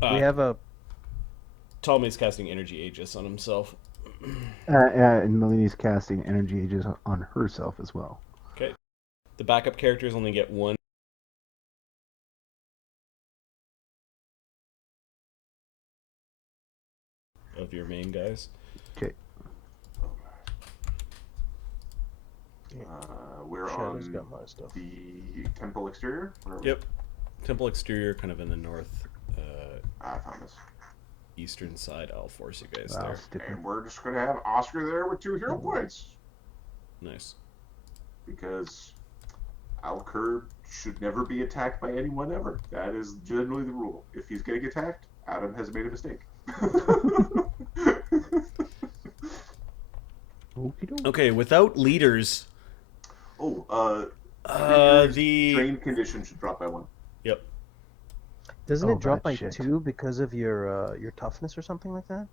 We have a. Ptolemy's casting Energy Aegis on himself. And Malini's casting energy ages on herself as well. Okay. The backup characters only get one of your main guys. Okay. We're Shadow's on got my stuff. the temple exterior. Where are we? Yep. Temple exterior, kind of in the north I found this. eastern side. I'll force you guys Wow, there. stupid. And we're just going to have Oskar there with 2 hero points. Nice. Because Alcur should never be attacked by anyone ever. That is generally the rule. If he's getting attacked, Adam has made a mistake. Okay, without leaders, Oh, the drain condition should drop by 1. Yep. Doesn't it drop that by shit. 2 because of your toughness or something like that?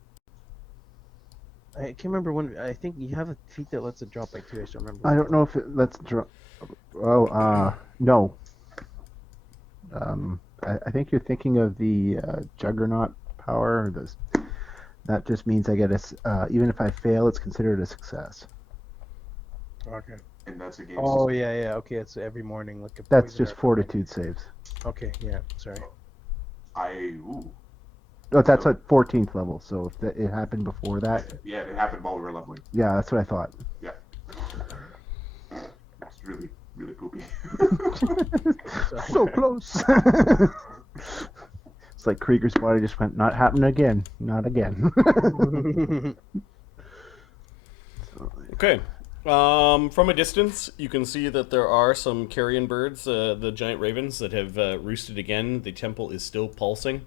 I can't remember when. I think you have a feat that lets it drop by 2. I just don't remember. I don't know if it lets drop. Oh, no. I think you're thinking of the Juggernaut power. That just means I get even if I fail, it's considered a success. Okay. And that's against. Oh yeah. Okay, it's every morning like a. That's poison just or something. fortitude saves. Okay, yeah. Sorry. Ooh. Oh, that's at 14th level. So if it happened before that, Yeah, it happened while we were leveling. yeah, that's what I thought. Yeah. It's really, really poopy. So close. It's like Krieger's body just went, not happening again. Not again. Okay. From a distance, you can see that there are some carrion birds, the giant ravens, that have roosted again. The temple is still pulsing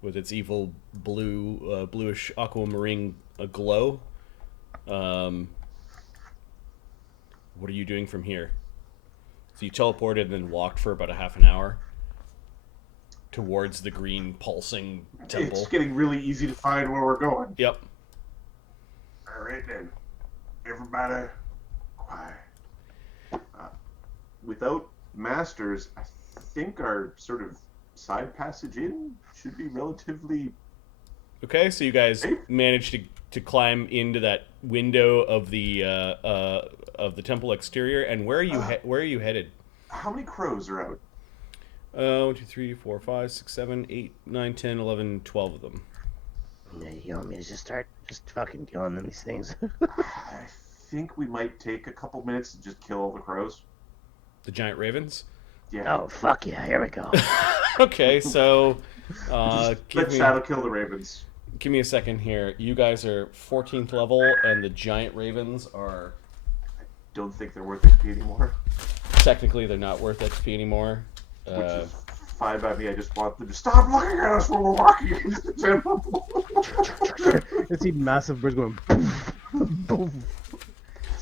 with its evil bluish aquamarine glow. What are you doing from here? So you teleported and then walked for about a half an hour towards the green pulsing temple. It's getting really easy to find where we're going. Yep. All right then, everybody, quiet. Without masters, I think our sort of side passage in should be relatively. Okay, so you guys managed to climb into that window of the temple exterior, and where are you headed? How many crows are out? 1, 2, 3, 4, 5, 6, 7, 8, 9, 10, 11, 12 of them. You want me to just start just fucking killing these things? I think we might take a couple minutes to just kill all the crows. The giant ravens? Yeah. Oh, fuck yeah, here we go. Okay, so Let give Shadow kill the ravens. me a second here. You guys are 14th level, and the giant ravens are... Don't think they're worth XP anymore. Technically, they're not worth XP anymore. Which is fine by me. I just want them to stop looking at us when we're walking into the temple. I see massive birds going. Boom.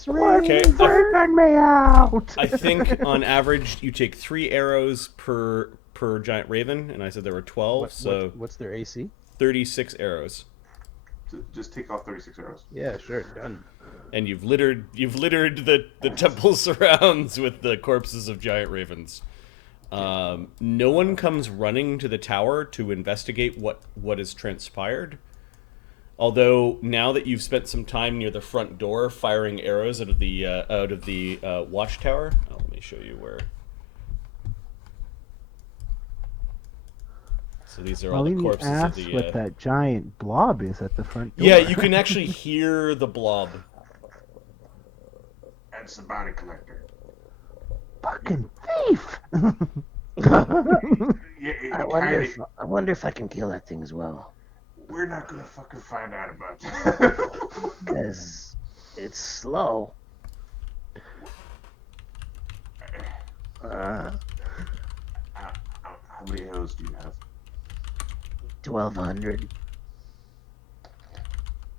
Okay, Bring me out! I think on average you take 3 arrows per giant raven, and I said there were 12, so What's their AC? 36 arrows. Just take off 36 arrows. Yeah, sure, done. And you've littered the temple surrounds with the corpses of giant ravens. No one comes running to the tower to investigate what has transpired. Although now that you've spent some time near the front door firing arrows out of the watchtower, let me show you where. So these are all the Malini corpses of asks the. what that giant blob is at the front door. Yeah, you can actually hear the blob. That's the body collector. Fucking thief! Yeah, I wonder if I can kill that thing as well. we're not gonna fucking find out about that. Because it's slow. How many arrows do you have? 1,200.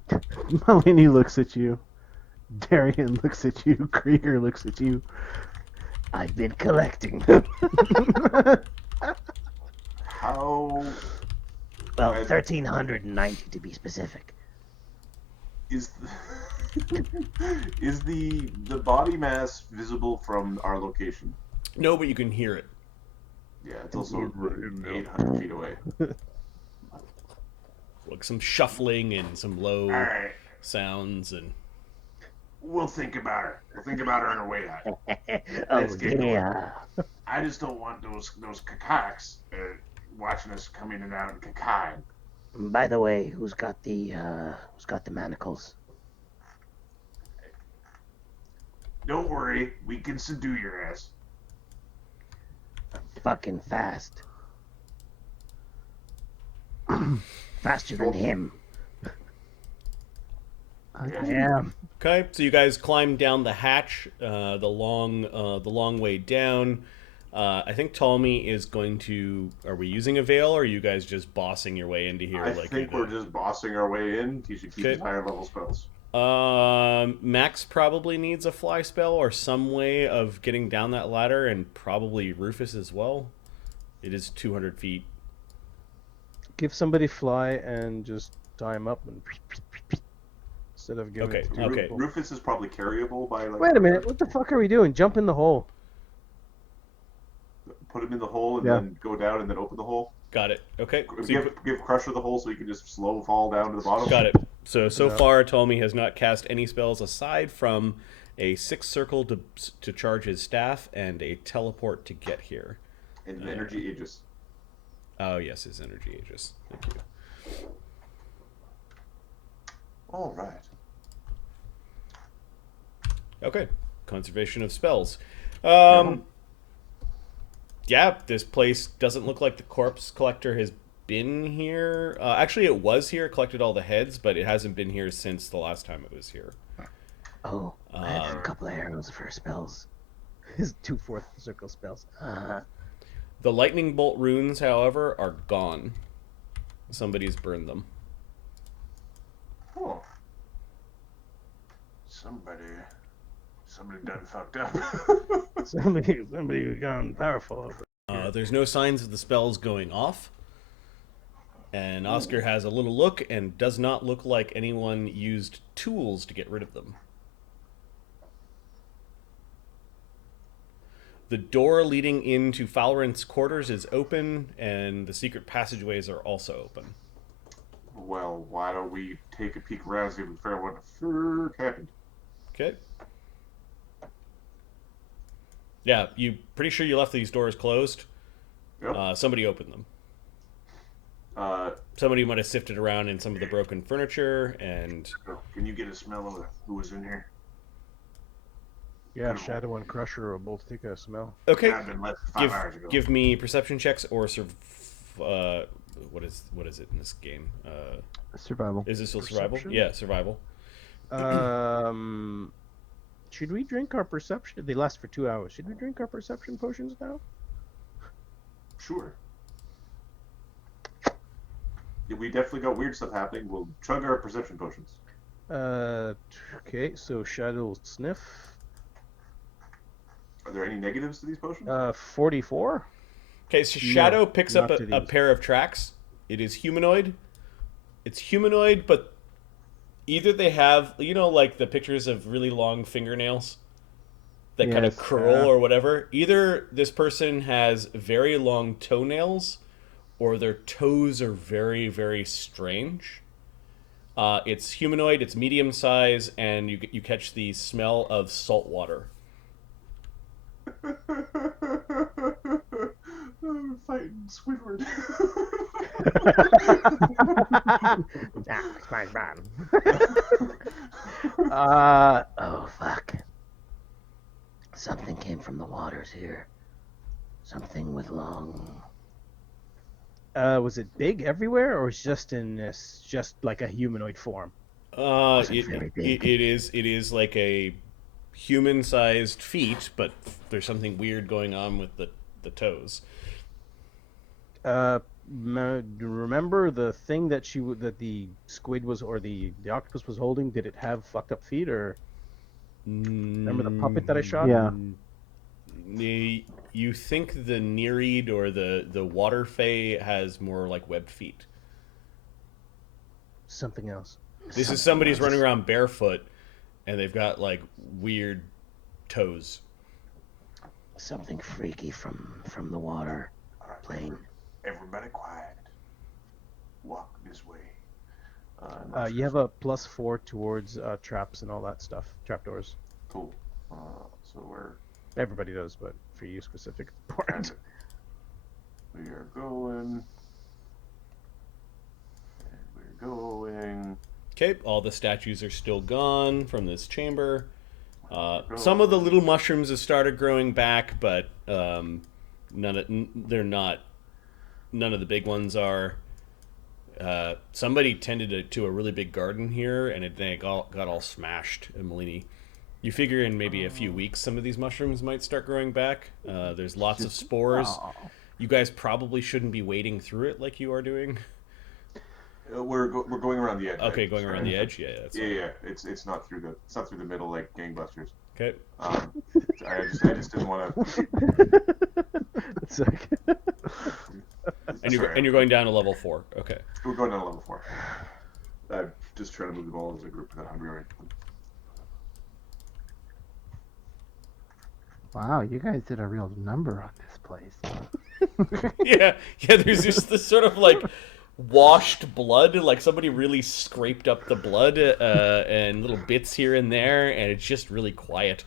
Malini looks at you. Darian looks at you. Krieger looks at you. I've been collecting. How Well, 1,390 to be specific. is is the body mass visible from our location? No, but you can hear it. Yeah, it's also 800 feet away. like some shuffling and some low All right. sounds, and We'll think about her. We'll think about her on her way out. Oh Let's get going. yeah. I just don't want those kakaks watching us come in and out and kakai. By the way, who's got the manacles? Don't worry, we can subdue your ass. Fucking fast. Faster than him. Yeah. okay. So you guys climb down the hatch, the long way down. I think Ptolemy is going to. Are we using a veil, or are you guys just bossing your way into here? I like think we're just bossing our way in. He should keep his higher level spells. Max probably needs a fly spell or some way of getting down that ladder, and probably Rufus as well. It is 200 feet. Give somebody fly and just tie him up and instead of giving it to Okay. people. Rufus is probably carryable by like. Wait a minute, what the fuck are we doing? Jump in the hole. Put him in the hole and Yeah. then go down and then open the hole. Got it. Okay. So you Give Crusher the hole so he can just slow fall down to the bottom. got it. So Yeah. far, Ptolemy has not cast any spells aside from a 6 circle to charge his staff and a teleport to get here. And energy aegis. Oh yes, his energy aegis. Thank you. All right. Okay. Conservation of spells. Yeah, this place doesn't look like the corpse collector has been here. Actually, it was here, collected all the heads, but it hasn't been here since the last time it was here. Oh, I have a couple of arrows for spells. His 2 4th circle spells. The lightning bolt runes, however, are gone. Somebody's burned them. Oh. Somebody done fucked up. Somebody gone powerful. There's no signs of the spells going off. And Oskar has a little look and does not look like anyone used tools to get rid of them. The door leading into Falorant's quarters is open, and the secret passageways are also open. Well, why don't we take a peek around and see if we figure out what the fuck happened? Okay. Yeah, you pretty sure you left these doors closed? Yep. Somebody opened them. Somebody might have sifted around in some of the broken furniture, and... Can you get a smell of who was in here? Yeah, Shadow and Crusher will both take a smell. Okay. Yeah, I've been left 5 hours ago. Give me perception checks or what is it in this game? Survival. Is this still survival? Perception? Yeah, survival. Should we drink our perception? They last for 2 hours. Should we drink our perception potions now? Sure. Yeah, we definitely got weird stuff happening. We'll chug our perception potions. Okay, so Shadow will sniff. Are there any negatives to these potions? 44. Okay, so Shadow picks up not to a these. pair of tracks. It is humanoid. It's humanoid, but either they have, like the pictures of really long fingernails that kind of Yes, curl or whatever. Either this person has very long toenails or their toes are very, very strange. It's humanoid, it's medium size, and you catch the smell of salt water. Fighting Squidward. It's my bad. Oh fuck. Something came from the waters here. Something with long. Was it big everywhere, or was just like a humanoid form? very big. It is like a human-sized feet, but there's something weird going on with the toes. Remember the thing that that the squid was, or the octopus was holding? Did it have fucked up feet, or remember the puppet that I shot? Yeah. You think the Nereid or the water fae has more like webbed feet. Something else. This is somebody's running around barefoot, and they've got like weird toes. Something freaky from the water plane. Everybody quiet. Walk this way. You have a +4 towards traps and all that stuff. Trapdoors. Cool. So we're Everybody does, but for you specific, it's important. we are going. And we're going. Okay, all the statues are still gone from this chamber. Some of the little mushrooms have started growing back, but none of the big ones are. Somebody tended to a really big garden here, and they got all smashed in Malini. You figure in maybe a few weeks some of these mushrooms might start growing back. There's lots of spores. You guys probably shouldn't be wading through it like you are doing. We're going around the edge. Okay, right? going around the edge. Yeah, that's fine. Yeah. It's not through the middle like gangbusters. Okay. I just didn't want to. It's like, And you're going down to level 4. Okay. We're going down to level 4. I'm just trying to move them all as a group without hungry right. Wow, you guys did a real number on this place. Yeah. There's just this sort of like washed blood, like somebody really scraped up the blood and little bits here and there, and it's just really quiet.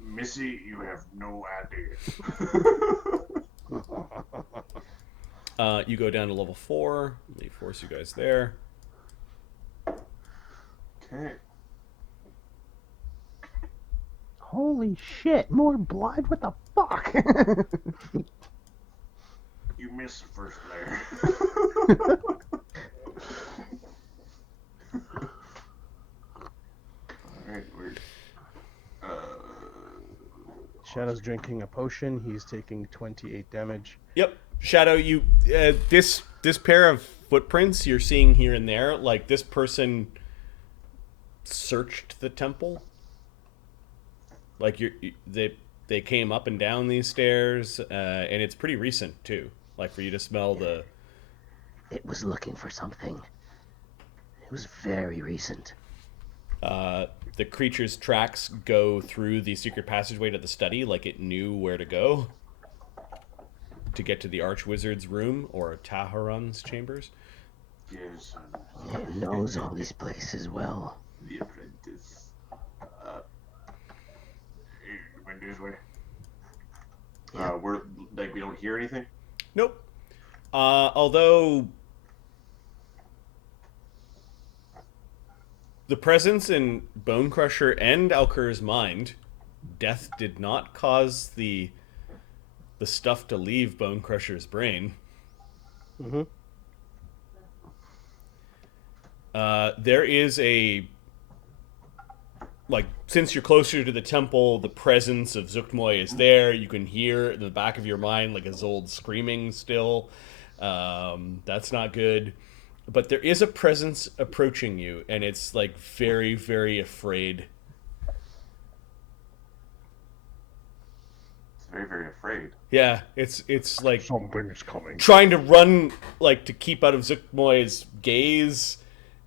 Missy, you have no idea. You go down to level 4. Let me force you guys there. Okay. Holy shit, more blood? What the fuck? You missed the first layer. Alright, we're... Shadow's drinking a potion. He's taking 28 damage. Yep. Shadow, you this pair of footprints you're seeing here and there, like this person searched the temple. Like they came up and down these stairs, and it's pretty recent too. Like for you to smell the. It was looking for something. It was very recent. The creature's tracks go through the secret passageway to the study, like it knew where to go to get to the Archwizard's room or Taharan's chambers. Yes. It knows all these places well. The apprentice. Went this way. We're like we don't hear anything. Nope. Although the presence in Bone Crusher and Alkur's mind, death did not cause the stuff to leave Bone Crusher's brain. Mm-hmm. There is since you're closer to the temple, the presence of Zuktmoy is there. You can hear in the back of your mind like Isolde screaming still. That's not good. But there is a presence approaching you, and it's like very, very afraid. It's very, very afraid. Yeah, it's like Something is coming. trying to run, like to keep out of Zuktmoy's gaze,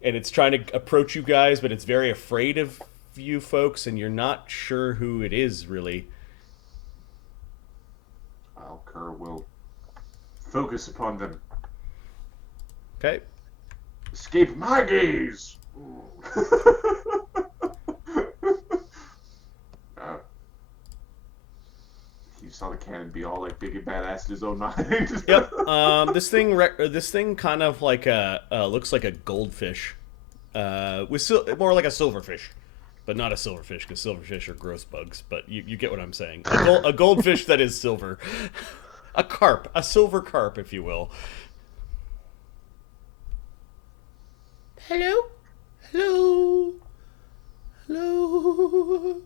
and it's trying to approach you guys, but it's very afraid of you folks, and you're not sure who it is really. Alkur will focus upon them. Okay. Escape my gaze! He saw the cannon be all like big and badass in his own mind. Yep. This thing kind of like looks like a goldfish, with more like a silverfish, but not a silverfish because silverfish are gross bugs. But you get what I'm saying. A goldfish that is silver, a carp, a silver carp, if you will. Hello? Hello? Hello?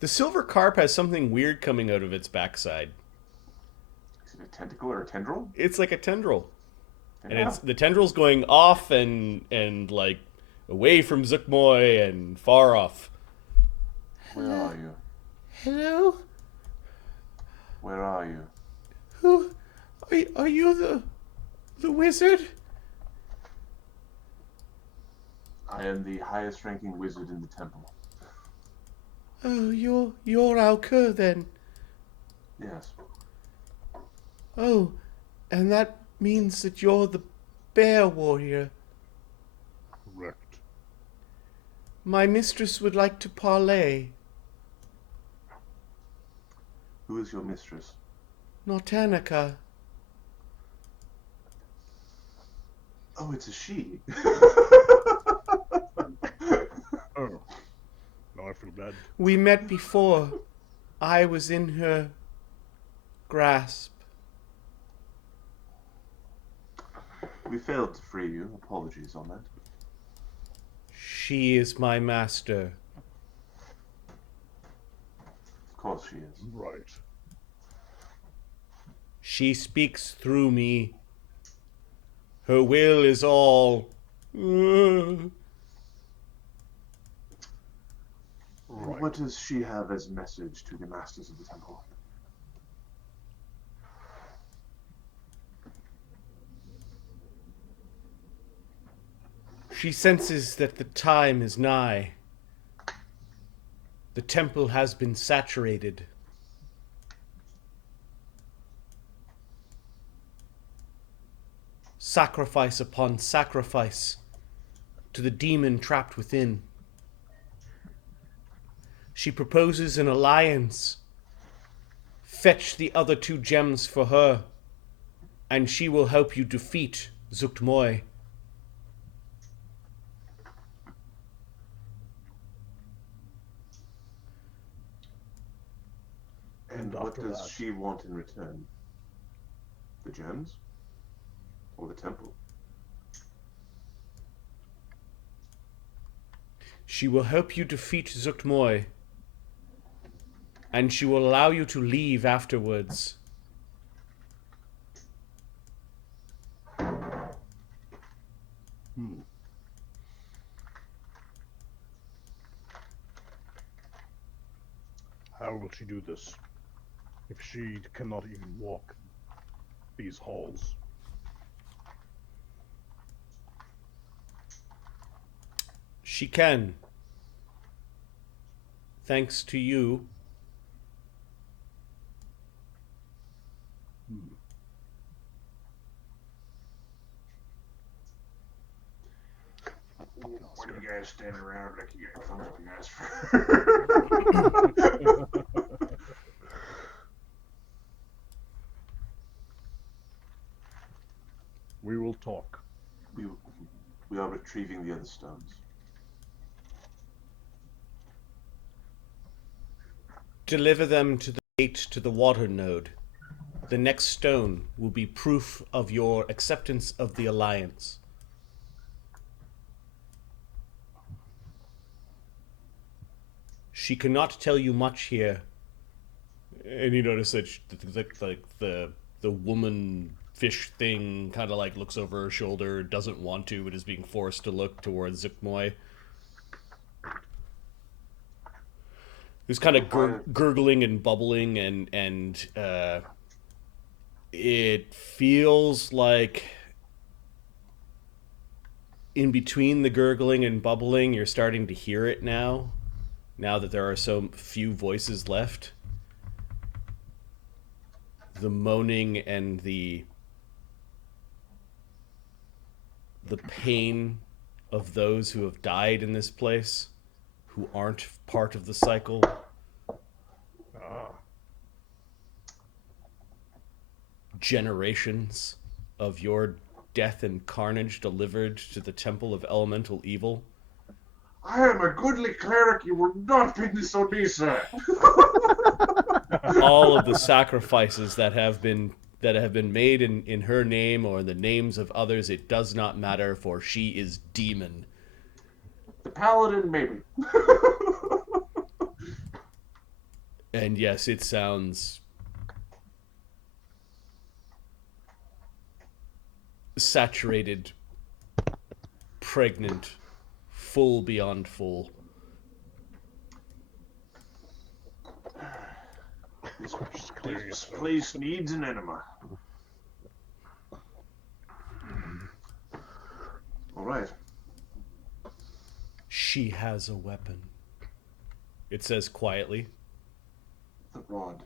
The silver carp has something weird coming out of its backside. Is it a tentacle or a tendril? It's like a tendril. Yeah. And the tendril's going off and like away from Zuktmoy and far off. Where are you? Hello? Where are you? Who are you the wizard? I am the highest ranking wizard in the temple. Oh, you're Alkur then. Yes. Oh, and that means that you're the bear warrior. Correct. My mistress would like to parley. Who is your mistress? Nortanica. Oh, it's a she. Oh. Now I feel bad. We met before. I was in her grasp. We failed to free you. Apologies on that. She is my master. Of course she is. Right. She speaks through me. Her will is all. Right. What does she have as message to the masters of the temple? She senses that the time is nigh. The temple has been saturated. Sacrifice upon sacrifice to the demon trapped within. She proposes an alliance. Fetch the other 2 gems for her, and she will help you defeat Zuktmoy. And what after does that? she want in return? The gems? Or the temple? She will help you defeat Zuktmoy, and she will allow you to leave afterwards. How will she do this? If she cannot even walk these halls. She can. Thanks to you. What are you guys standing around like you got thumbs up your ass for? We will talk. We are retrieving the other stones. Deliver them to the gate to the water node. The next stone will be proof of your acceptance of the alliance. She cannot tell you much here. And you notice that the woman fish thing kind of like looks over her shoulder, doesn't want to, but is being forced to look towards Zuktmoy. Who's kind of gurgling and bubbling, and it feels like in between the gurgling and bubbling, you're starting to hear it now that there are so few voices left. The moaning and the pain of those who have died in this place, who aren't part of the cycle. Generations of your death and carnage delivered to the temple of elemental evil. I am a goodly cleric. You will not bid this on me, sir. All of the sacrifices that have been made in her name or in the names of others, it does not matter, for she is demon. The paladin, maybe. And yes, it sounds saturated, pregnant, full beyond full. This place needs an enema. All right. She has a weapon. It says quietly. The rod.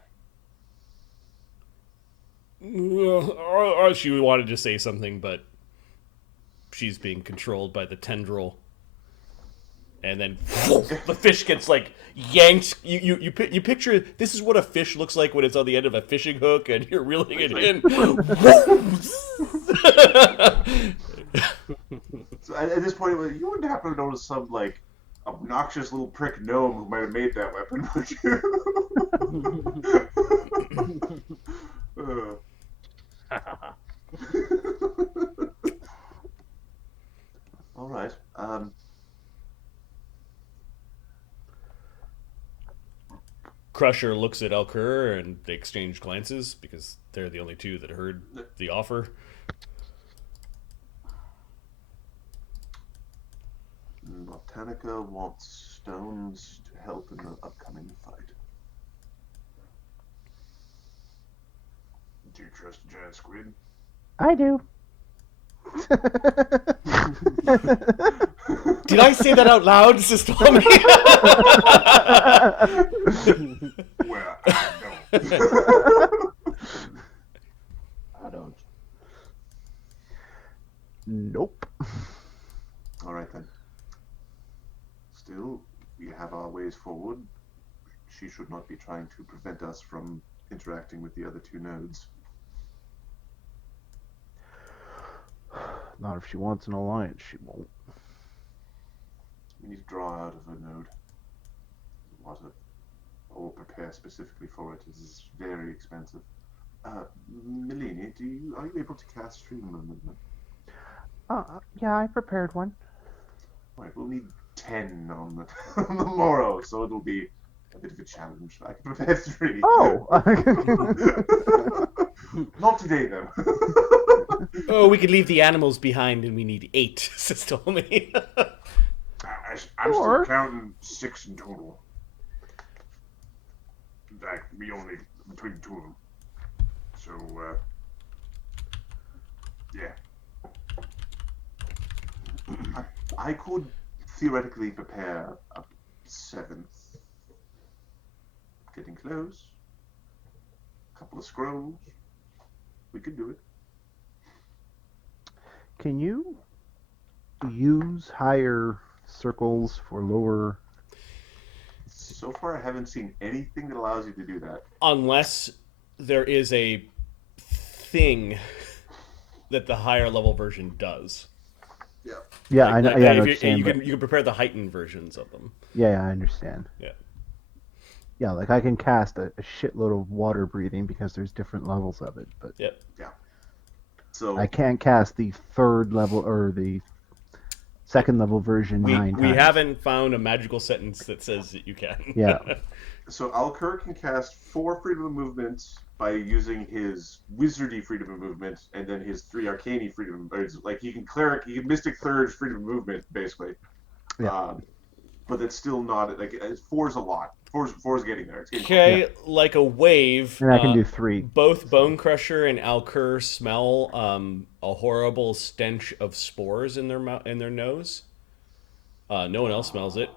She wanted to say something, but she's being controlled by the tendril. And then the fish gets like yanked. You picture this is what a fish looks like when it's on the end of a fishing hook and you're reeling it in. So at this point, you wouldn't happen to notice some like obnoxious little prick gnome who might have made that weapon, would you? All right. Crusher looks at Alkur and they exchange glances because they're the only two that heard the offer. Botanica wants stones to help in the upcoming fight. Do you trust giant squid? I do. Did I say that out loud, Sister Tommy? Well, I don't. I don't. Nope. All right then. Still, we have our ways forward. She should not be trying to prevent us from interacting with the other two nodes. Not if she wants an alliance, she won't. We need to draw out of a node. Or prepare specifically for it. It is very expensive. Malini, are you able to cast freedom of movement? Yeah, I prepared one. All right, we'll need 10 on the morrow, so it'll be a bit of a challenge. I can prepare 3. Oh! Not today, though. Oh, we could leave the animals behind and we need 8, Sister Tommy. I'm still counting 6 in total. That we only between 2 of them. So, yeah. I could theoretically prepare a 7th. Getting close. A couple of scrolls. We could do it. Can you use higher circles for lower? So far, I haven't seen anything that allows you to do that. Unless there is a thing that the higher level version does. Yeah. Yeah, I know. Yeah, I you understand. can prepare the heightened versions of them. Yeah, I understand. Yeah. Yeah, like I can cast a shitload of water breathing because there's different levels of it, but Yep. Yeah. So I can't cast the 3rd level or the 2nd level version 9 times. We haven't found a magical sentence that says that you can. Yeah. So Alkur can cast 4 freedom of movement by using his wizardy freedom of movement, and then his 3 arcane freedom. Like he can mystic third freedom of movement, basically. Yeah. But that's still not like 4's a lot. 4's getting there. It's getting Okay, like a wave. And I can do 3. Both Bone Crusher and Alkur smell a horrible stench of spores in their nose. No one else smells it.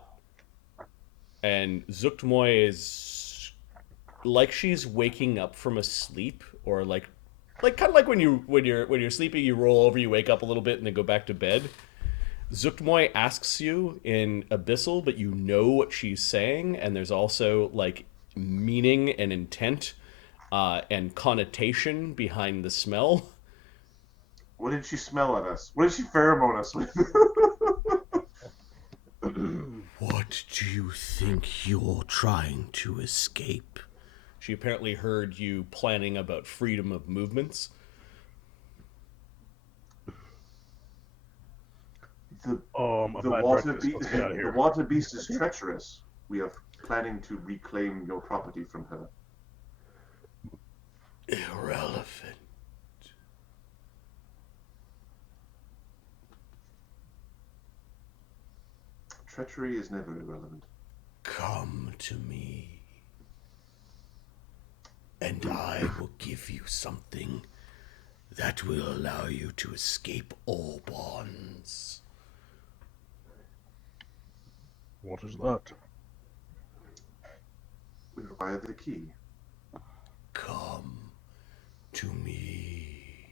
And Zuktmoy is like she's waking up from a sleep, or like kind of like when you're sleeping, you roll over, you wake up a little bit, and then go back to bed. Zuktmoy asks you in Abyssal, but you know what she's saying, and there's also like meaning and intent and connotation behind the smell. What did she smell at us? What did she pheromone us with? What do you think you're trying to escape? She apparently heard you planning about freedom of movements. The I've had breakfast. Let's get out of the here. water beast is treacherous. We are planning to reclaim your property from her. Irrelevant. Treachery is never irrelevant. Come to me, and I will give you something that will allow you to escape all bonds. What is that? We require the key. Come to me.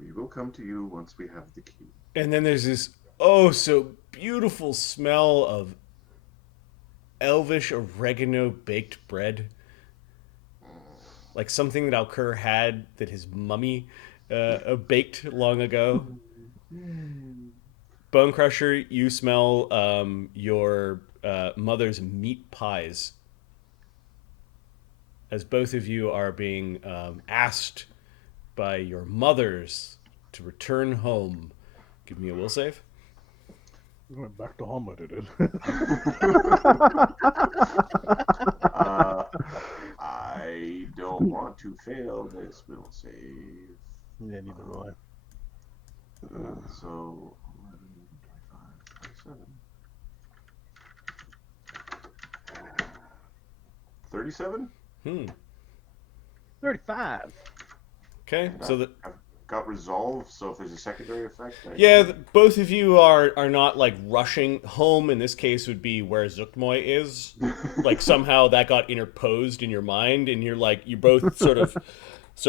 We will come to you once we have the key. And then there's this oh so beautiful smell of elvish oregano baked bread. Like something that Alcur had that his mummy baked long ago. Bone Crusher, you smell your mother's meat pies. As both of you are being asked by your mothers to return home. Give me a will save. We went back to Homer, did it? I don't want to fail this will save. Yeah, neither do I. So 11, 27. 37? 35. Okay, so that I've got resolve, so if there's a secondary effect... both of you are not like rushing home. In this case would be where Zuktmoy is. Like somehow that got interposed in your mind, and you're both sort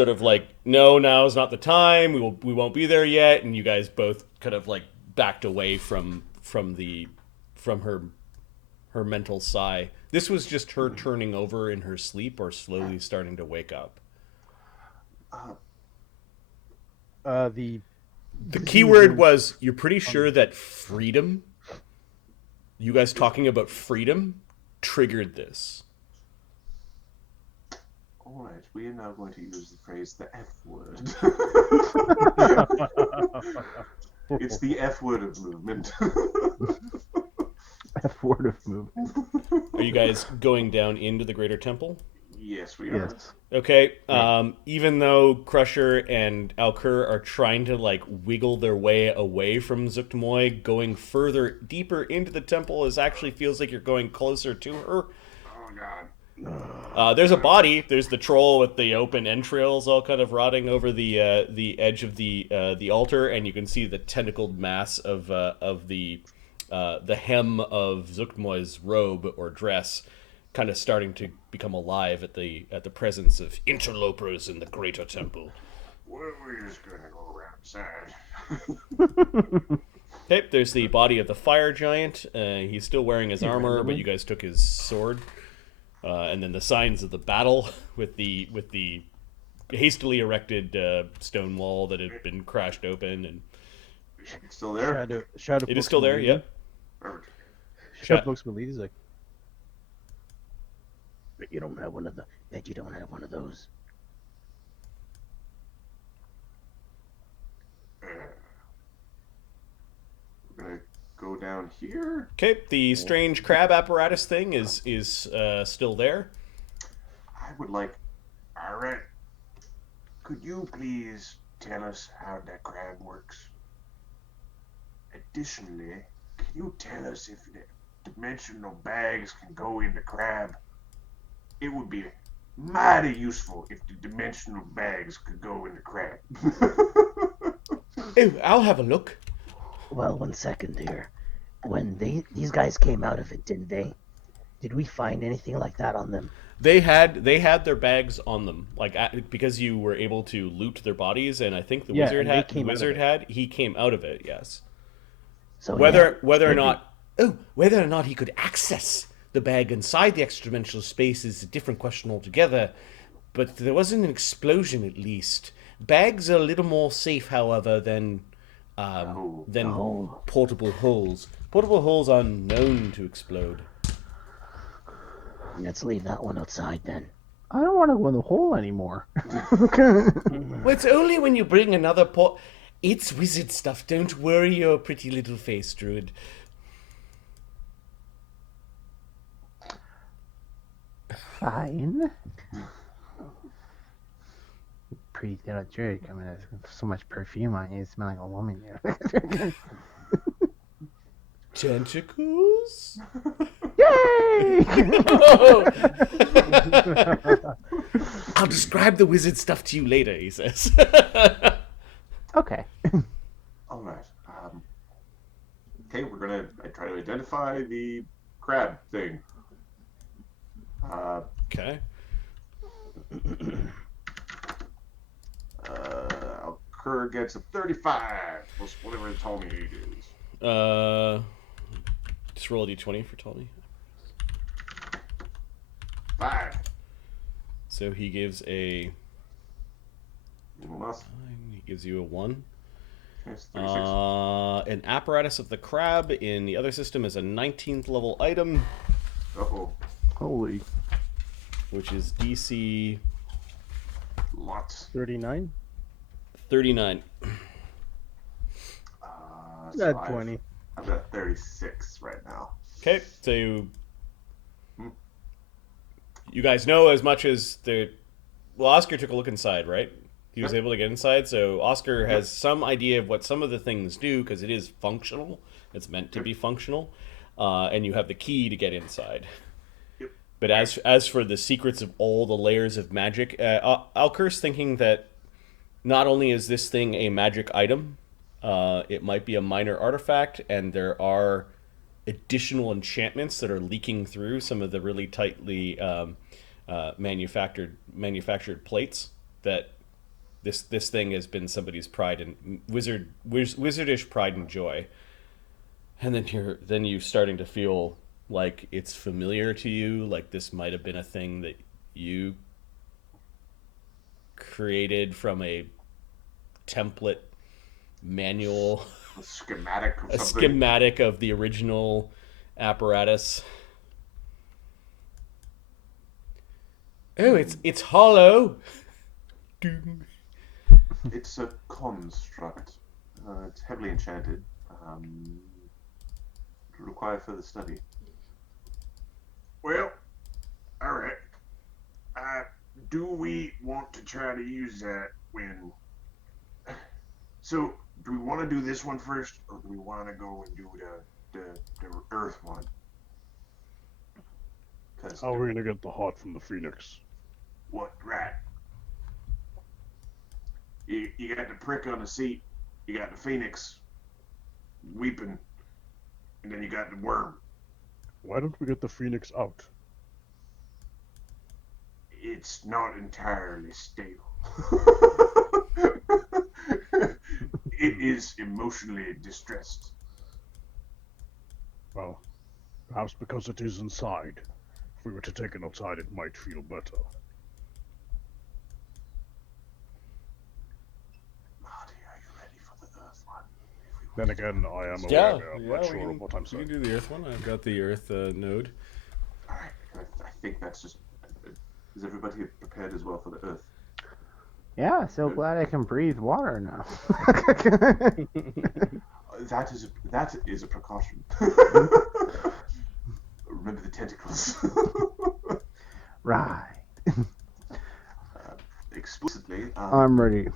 of like, no, now's not the time. We won't be there yet, and you guys both kind of like backed away from her mental sigh. This was just her turning over in her sleep or slowly starting to wake up. The key word was, you're pretty sure that freedom, you guys talking about freedom, triggered this. All right, we are now going to use the phrase the F word. It's the F word of movement. F word of movement. Are you guys going down into the Greater Temple? Yes, we are. Yes. Okay, even though Crusher and Alcur are trying to like wiggle their way away from Zuktmoy, going further, deeper into the temple actually feels like you're going closer to her. Oh, God. There's a body. There's the troll with the open entrails all kind of rotting over the edge of the altar, and you can see the tentacled mass of the hem of Zuktmoy's robe or dress kind of starting to become alive at the presence of interlopers in the Greater Temple. Well, we're just going to go around inside. Okay, there's the body of the fire giant. He's still wearing his armor, but you guys took his sword. And then the signs of the battle with the hastily erected stone wall that had been crashed open. And It's still there? Shadow it is still there, yep. Perfect. Shadow Books Malini's like, But you don't have one of the. Bet you don't have one of those. We're going to go down here. Okay, the strange crab apparatus thing is still there. I would like... All right. Could you please tell us how that crab works? Additionally, can you tell us if the dimensional bags can go in the crab? It would be mighty useful if the dimensional bags could go in the crab. Oh, I'll have a look. Well, 1 second here. When these guys came out of it, didn't they? Did we find anything like that on them? They had their bags on them, like because you were able to loot their bodies, and I think the wizard he came out of it. Yes. So whether or not he could access the bag inside the extra-dimensional space is a different question altogether. But there wasn't an explosion, at least. Bags are a little more safe, however, than portable holes. Portable holes are known to explode. Let's leave that one outside then. I don't want to go in the hole anymore. Well, it's only when you bring another It's wizard stuff. Don't worry your pretty little face, druid. Fine. Pretty little druid coming with so much perfume on you. You smell like a woman. Tentacles? Yay! I'll describe the wizard stuff to you later, he says. Okay. All right. Okay, we're going to try to identify the crab thing. Okay. Alker gets a 35 plus whatever Ptolemy aid is. Just roll a d20 for Ptolemy. 5. So he gives a. Anyone else? He gives you a 1. Yes, 36. An apparatus of the crab in the other system is a 19th level item, Uh-oh. Holy. which is DC Lots. 39. 39. So At 20. I've got 36 right now. Okay, so you guys know as much as the. Well, Oskar took a look inside, right? He was able to get inside, so Oskar has some idea of what some of the things do because it is functional. It's meant to be functional, and you have the key to get inside. Yep. But as for the secrets of all the layers of magic, Alker's thinking that not only is this thing a magic item, it might be a minor artifact, and there are additional enchantments that are leaking through some of the really tightly manufactured plates that. This thing has been somebody's pride and wizardish pride and joy, and then you're starting to feel like it's familiar to you, like this might have been a thing that you created from a template manual, A schematic of a something. schematic of the original apparatus. Oh, it's hollow. Dune. It's a construct. It's heavily enchanted. It'll require further study. Well, alright. Do we want to try to use that when... So, do we want to do this one first, or do we want to go and do the Earth one? Because How are we gonna get the heart from the Phoenix? what, right? You got the prick on the seat, you got the Phoenix weeping, and then you got the worm. Why don't we get the Phoenix out? It's not entirely stable. It is emotionally distressed. Well, perhaps because it is inside. If we were to take it outside, it might feel better. Marty, are you ready for the Earth one? Then again, I am Yeah, aware. I'm not sure of what I'm we can saying. do the Earth one. I've got the Earth node. Alright, I think that's just... Is everybody prepared as well for the Earth? Yeah, so glad I can breathe water now. That is a precaution. Remember the tentacles. Right. Explicitly, I'm ready.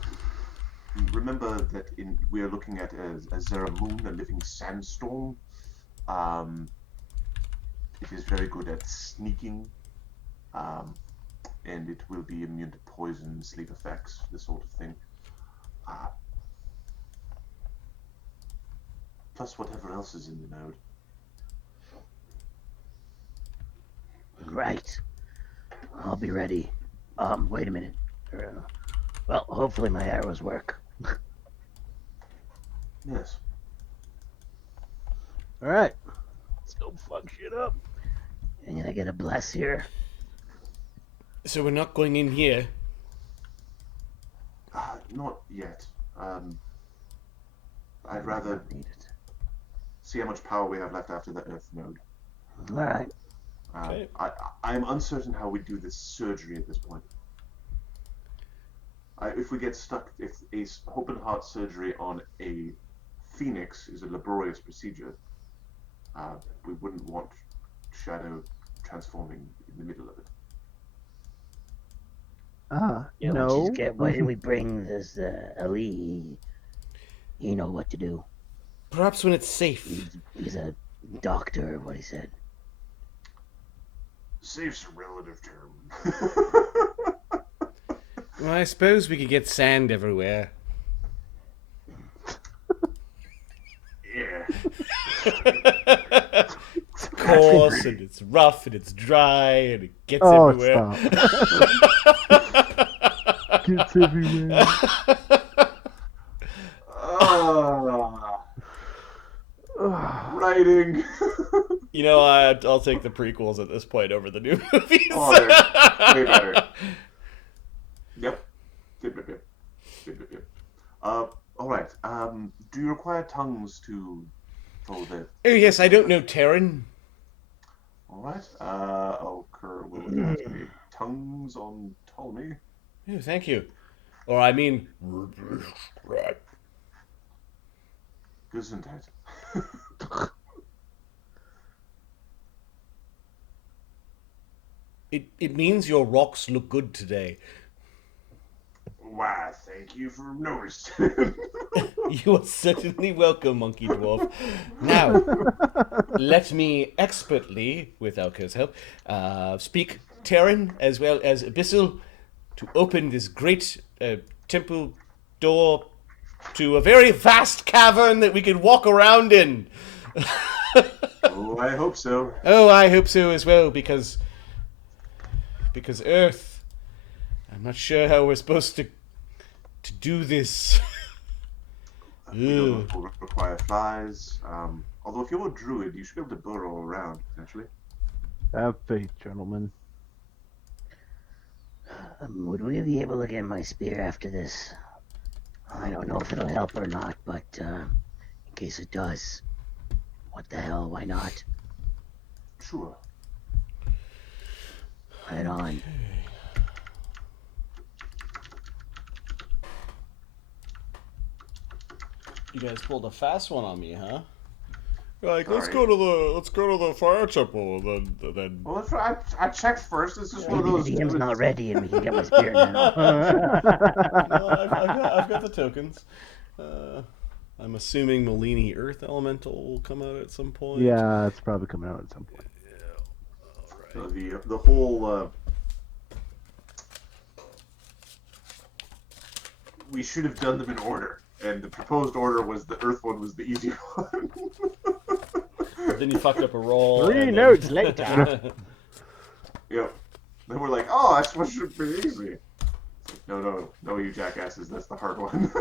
remember that we are looking at a Zaramuun, a living sandstorm. It is very good at sneaking, and it will be immune to poison, sleep effects, this sort of thing. Plus whatever else is in the node. Right. I'll be ready. Wait a minute. Well, hopefully my arrows work. Yes. All right. Let's go fuck shit up. And can I get a bless here? So we're not going in here. Not yet. I'd rather Need it. see how much power we have left after the Earth node. All right. Okay. I'm uncertain how we do this surgery at this point. If we get stuck, if a open heart surgery on a Phoenix is a laborious procedure, we wouldn't want Shadow transforming in the middle of it. Yeah, No. why did we bring this Ali? He know what to do. Perhaps when it's safe. He's a doctor, what he said. Safe's a relative term. Well, I suppose we could get sand everywhere. Yeah. It's coarse and it's rough and it's dry and it gets Oh, everywhere. stop. Gets everywhere. fighting. You know, I'll take the prequels at this point over the new movies. Oh, they're way better. Yep. All right. Do you require tongues to follow the? Oh yes, I don't know Terran. All right. Oskar will cast me tongues on Ptolemy. Oh, thank you. Or I mean, Gesundheit. it means your rocks look good today. Why, thank you for noticing. You are certainly welcome, Monkey Dwarf. Now, let me expertly, with Alco's help, speak Terran as well as Abyssal to open this great temple door to a very vast cavern that we can walk around in. Oh, I hope so. Oh, I hope so as well, because Earth, I'm not sure how we're supposed to do this. We don't know if we'll require flies. Although if you're a druid, you should be able to burrow around, potentially. Have faith, gentlemen. Would we be able to get my spear after this? I don't know if it'll help or not, but in case it does, what the hell, why not? Sure. Right on. You guys pulled a fast one on me, huh? Like, let's Sorry. go to the fire temple, and then. Well, that's right. I checked first. This is one of Maybe those. the DM's not ready and we can get my spear now. No, I've got the tokens. I'm assuming Malini Earth Elemental will come out at some point. Yeah, it's probably coming out at some point. So the whole. We should have done them in order, and the proposed order was the Earth one was the easy one. Then you fucked up a roll. Three and then- notes later. Yep. Then we're like, oh, that's what should be easy. No, you jackasses. That's the hard one.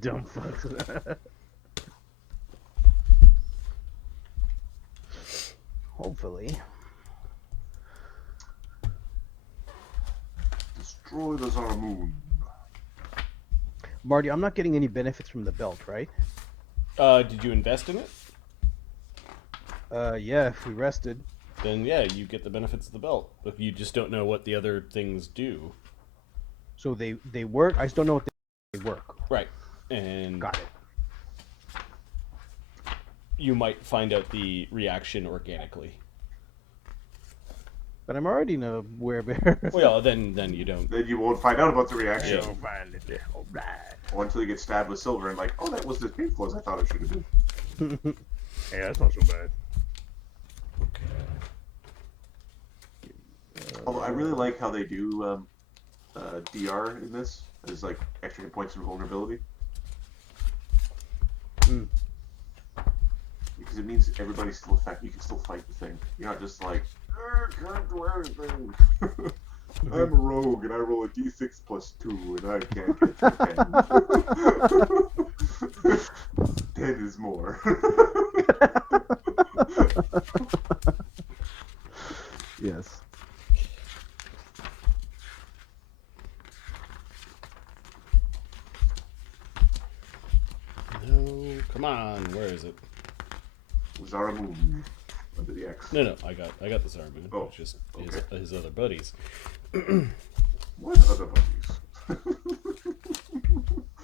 Dumb fucks. Hopefully. Destroy the Zaramuun. Marty, I'm not getting any benefits from the belt, right? Did you invest in it? Yeah, if we rested. Then yeah, you get the benefits of the belt. But you just don't know what the other things do. So they work. I just don't know what they work. Right. And Got it. you might find out the reaction organically. But I'm already in a werebear. Well, then you don't. Then you won't find out about the reaction. Yeah. Or until you get stabbed with silver and like, oh, that was as painful as I thought it should have been. Yeah, that's not so bad. Although I really like how they do DR in this. There's like extra hit points and vulnerability. Mm. Because it means everybody's still you can still fight the thing. You're not just like, can't do anything. I'm a rogue and I roll a d6 plus 2 and I can't get to 10. 10 is more. Yes. No, come on. Where is it? Zaramuun under the X. No, I got the Zaramuun. Oh, It's just okay. his other buddies. What other buddies?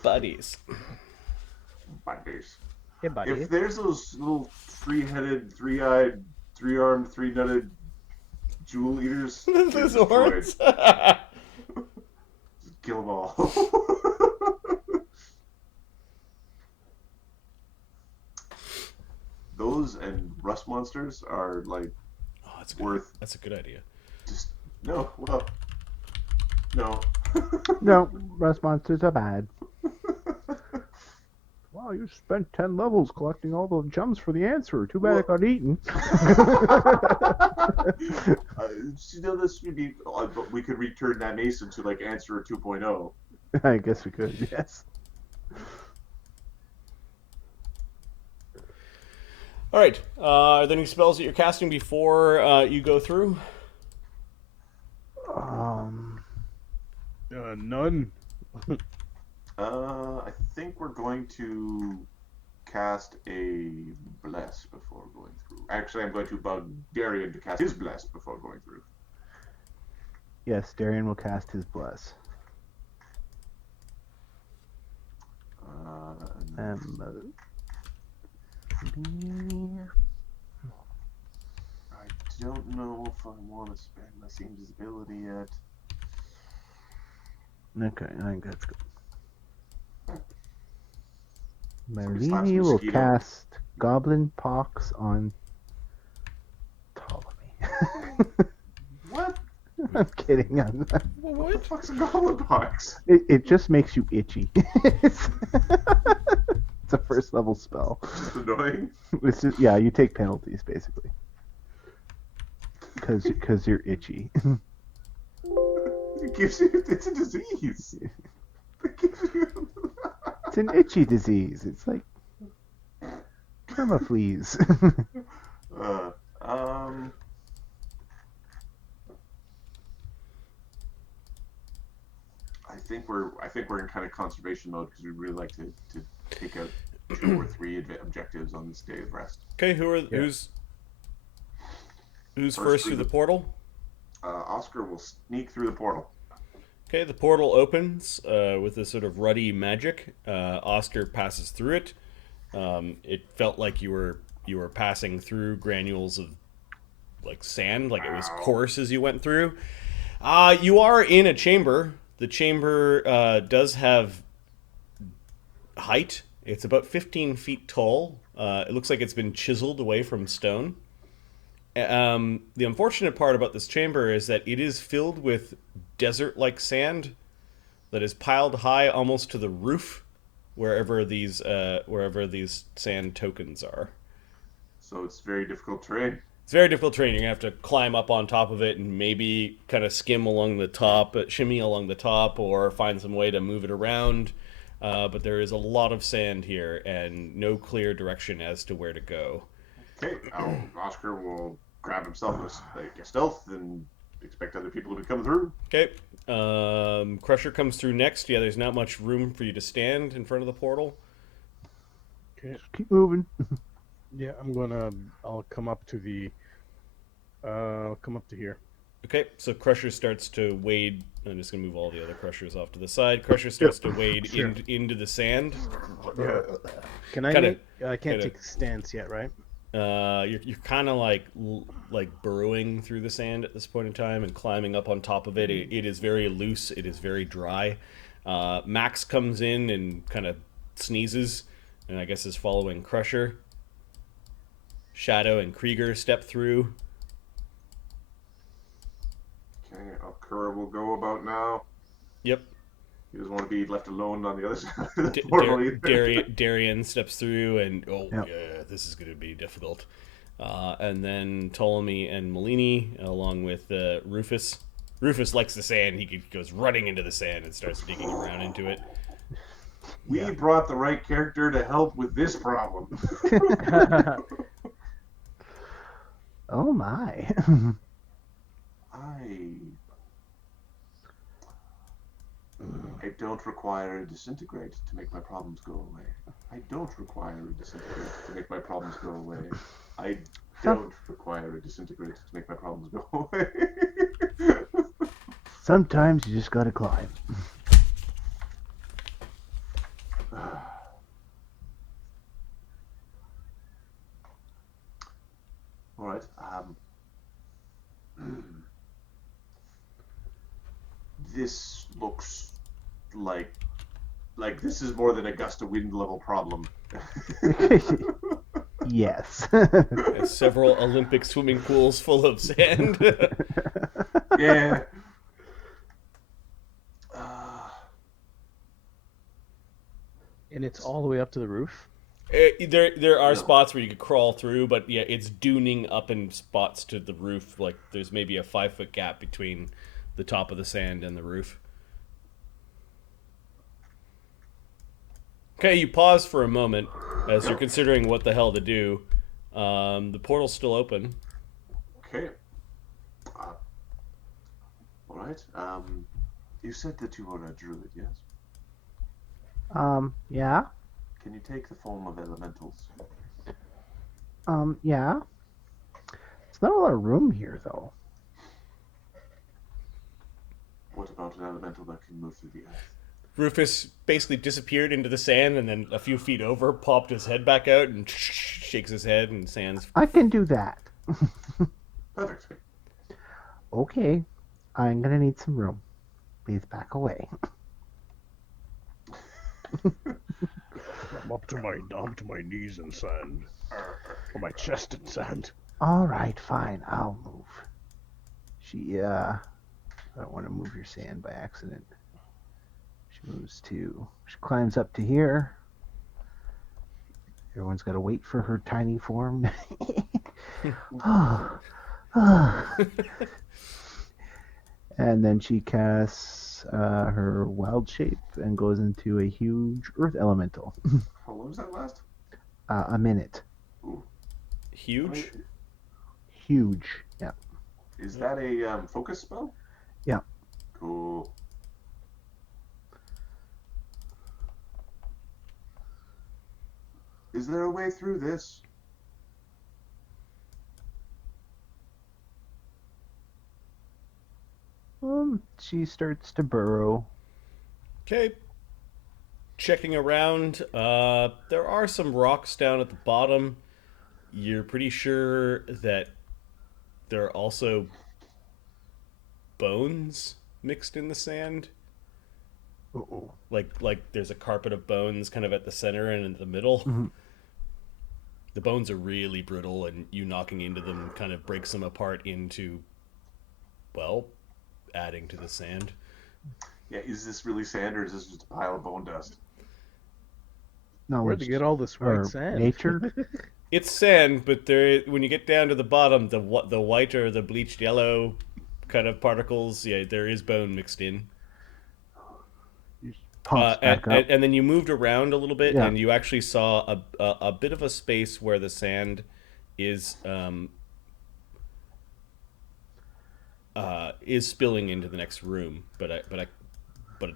Buddies. Buddies. Hey, buddy. If there's those little three-headed, three-eyed, three-armed, three-nutted jewel eaters, Those they're destroyed. horns. Just kill them all. Those and rust monsters are like Oh, that's a good idea. just no. Well, no. No, rust monsters are bad. Wow, you spent 10 levels collecting all the gems for the answer. Too bad it got eaten. This would be. We could return that mason to like answer 2.0. I guess we could, yes. All right. Are there any spells that you're casting before you go through? None. I think we're going to cast a bless before going through. Actually, I'm going to bug Darian to cast his bless before going through. Yes, Darian will cast his bless. I don't know if I want to spend my invisibility yet. Okay, I think that's good. Somebody slaps a Malini will mosquito. cast Goblin Pox on Ptolemy. What? I'm kidding. What the fuck's a goblin box? It just makes you itchy. It's a first level spell. Just annoying. It's just, yeah, you take penalties basically. Because you're itchy. It gives you. It's a disease. It gives you. It's an itchy disease. It's like permafleas. I think we're in kind of conservation mode because we'd really like to take out 2 or 3 objectives on this day of rest. Okay, who's first through the portal? Oskar will sneak through the portal. Okay, the portal opens with this sort of ruddy magic. Oskar passes through it. It felt like you were passing through granules of like sand, like it was coarse as you went through. You are in a chamber. The chamber does have height. It's about 15 feet tall. It looks like it's been chiseled away from stone. The unfortunate part about this chamber is that it is filled with desert-like sand that is piled high almost to the roof wherever these sand tokens are. So it's very difficult terrain. It's very difficult terrain. You're going to have to climb up on top of it and maybe kind of skim along the top, shimmy along the top, or find some way to move it around. But there is a lot of sand here and no clear direction as to where to go. Okay, Oskar will grab himself a stealth and expect other people to be coming through. Okay. Crusher comes through next. Yeah, there's not much room for you to stand in front of the portal. Okay. Keep moving. Yeah, I'll come up to here. Okay, so Crusher starts to wade. I'm just going to move all the other Crushers off to the side. Crusher starts to wade Sure. into the sand. Yeah. Can I Kinda- I can't take a stance yet, right? You're kind of like burrowing through the sand at this point in time and climbing up on top of it. It is very loose. It is very dry. Max comes in and kind of sneezes, and I guess is following Crusher. Shadow and Krieger step through. Okay, Kura will go about now. Yep. He doesn't want to be left alone on the other side of the portal either. Darian steps through, and Yep. yeah, this is going to be difficult. And then Ptolemy and Malini, along with Rufus. Rufus likes the sand. He goes running into the sand and starts digging around into it. We brought the right character to help with this problem. Oh my. I don't require a disintegrate to make my problems go away. I don't require a disintegrate to make my problems go away. I don't require a disintegrate to make my problems go away. Sometimes you just gotta climb. All right. This looks like this is more than a gust of wind level problem. Yes. There's several Olympic swimming pools full of sand. Yeah. And it's all the way up to the roof. There are spots where you could crawl through, but yeah, it's duning up in spots to the roof. Like there's maybe a 5-foot gap between the top of the sand and the roof. Okay, you pause for a moment as you're considering what the hell to do. The portal's still open. Okay. All right. You said that you were a druid, yes? Yeah. Can you take the form of elementals? Yeah. It's not a lot of room here, though. What about an elemental that can move through the earth? Rufus basically disappeared into the sand, and then a few feet over, popped his head back out and shakes his head, and Sans. I can do that. Perfect. Okay. I'm gonna need some room. Please back away. I'm up to my knees in sand, or my chest in sand. All right, fine. I'll move. She I don't want to move your sand by accident. She climbs up to here. Everyone's got to wait for her tiny form. And then she casts her wild shape and goes into a huge earth elemental. How long does that last? A minute. Ooh. Huge? Huge. Yeah. Is that a focus spell? Yeah. Cool. Is there a way through this? She starts to burrow. Okay. Checking around, there are some rocks down at the bottom. You're pretty sure that there are also bones mixed in the sand. Uh-oh. Like there's a carpet of bones kind of at the center and in the middle. Mm-hmm. The bones are really brittle, and you knocking into them kind of breaks them apart into, well, adding to the sand. Yeah, is this really sand or is this just a pile of bone dust? No, Where'd you get all this white sand? Nature. It's sand, but when you get down to the bottom, the white or the bleached yellow kind of particles, yeah, there is bone mixed in. Pops back up. And then you moved around a little bit, Yeah. and you actually saw a bit of a space where the sand is spilling into the next room, but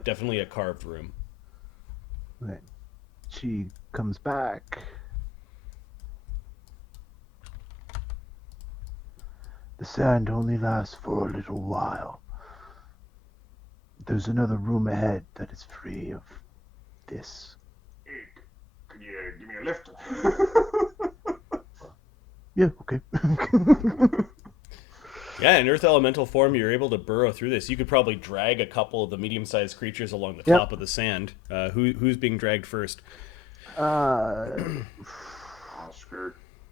definitely a carved room. Right. She comes back. The sand only lasts for a little while. There's another room ahead that is free of this. Hey, could you give me a lift? Yeah, okay. Yeah, in Earth Elemental form, you're able to burrow through this. You could probably drag a couple of the medium-sized creatures along the top of the sand. Who's being dragged first? Oscar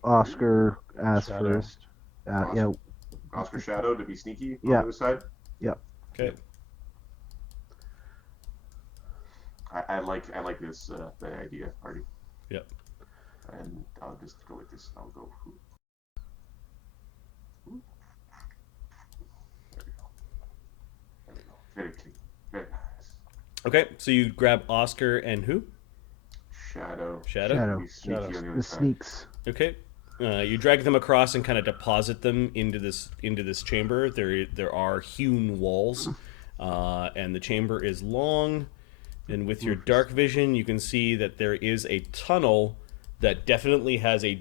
asked Shadow. first. Yeah. Oscar Shadow to be sneaky on Yeah. the other side. Yeah. Okay. I like this the idea, Artie. Yep. And I'll just go with this. I'll go. There we go. Very clean. Very nice. Okay, so you grab Oscar and who? Shadow. Shadow. Be sneaky on the other The side. sneaks. Okay. You drag them across and kind of deposit them into this chamber. There are hewn walls, and the chamber is long. And with your dark vision, you can see that there is a tunnel that definitely has a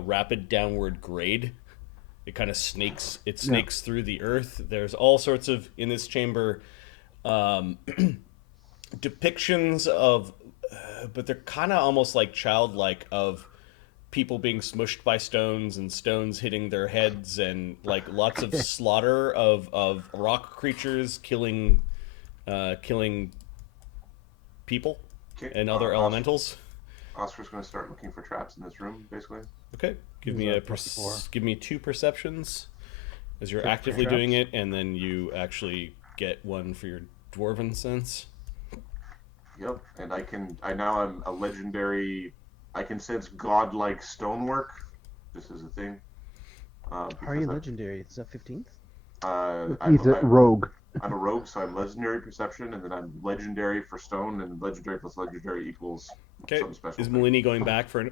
rapid downward grade. It kind of snakes through the earth. There's all sorts of in this chamber depictions of, but they're kind of almost like childlike, of people being smushed by stones and stones hitting their heads, and like lots of slaughter of rock creatures killing people Okay. and other elementals. Oscar's going to start looking for traps in this room, basically. Okay, give me 2 perceptions as you're For actively traps? doing it, and then you actually get one for your dwarven sense. Yep. And I'm a legendary. I can sense godlike stonework. This is a thing. How are you legendary? Is that 15th? He's a rogue. I'm a rogue, so I'm legendary perception, and then I'm legendary for stone, and legendary plus legendary equals Okay, something special. is Malini going back for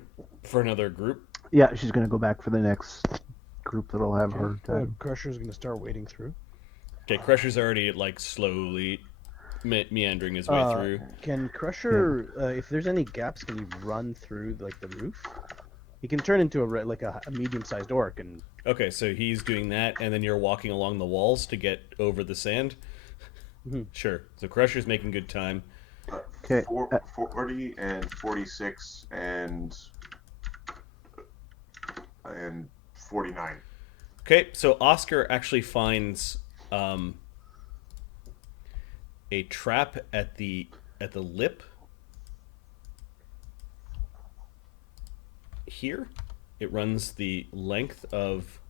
another group? Yeah, she's gonna go back for the next group that'll have her time. Crusher's gonna start wading through. Okay, Crusher's already like slowly meandering his way through. Can Crusher, if there's any gaps, can he run through like the roof? He can turn into a medium-sized orc, and Okay, so he's doing that, and then you're walking along the walls to get over the sand. Mhm. Sure. So Crusher's making good time. Okay. 40 and 46 and 49. Okay, so Oskar actually finds a trap at the lip here. It runs the length of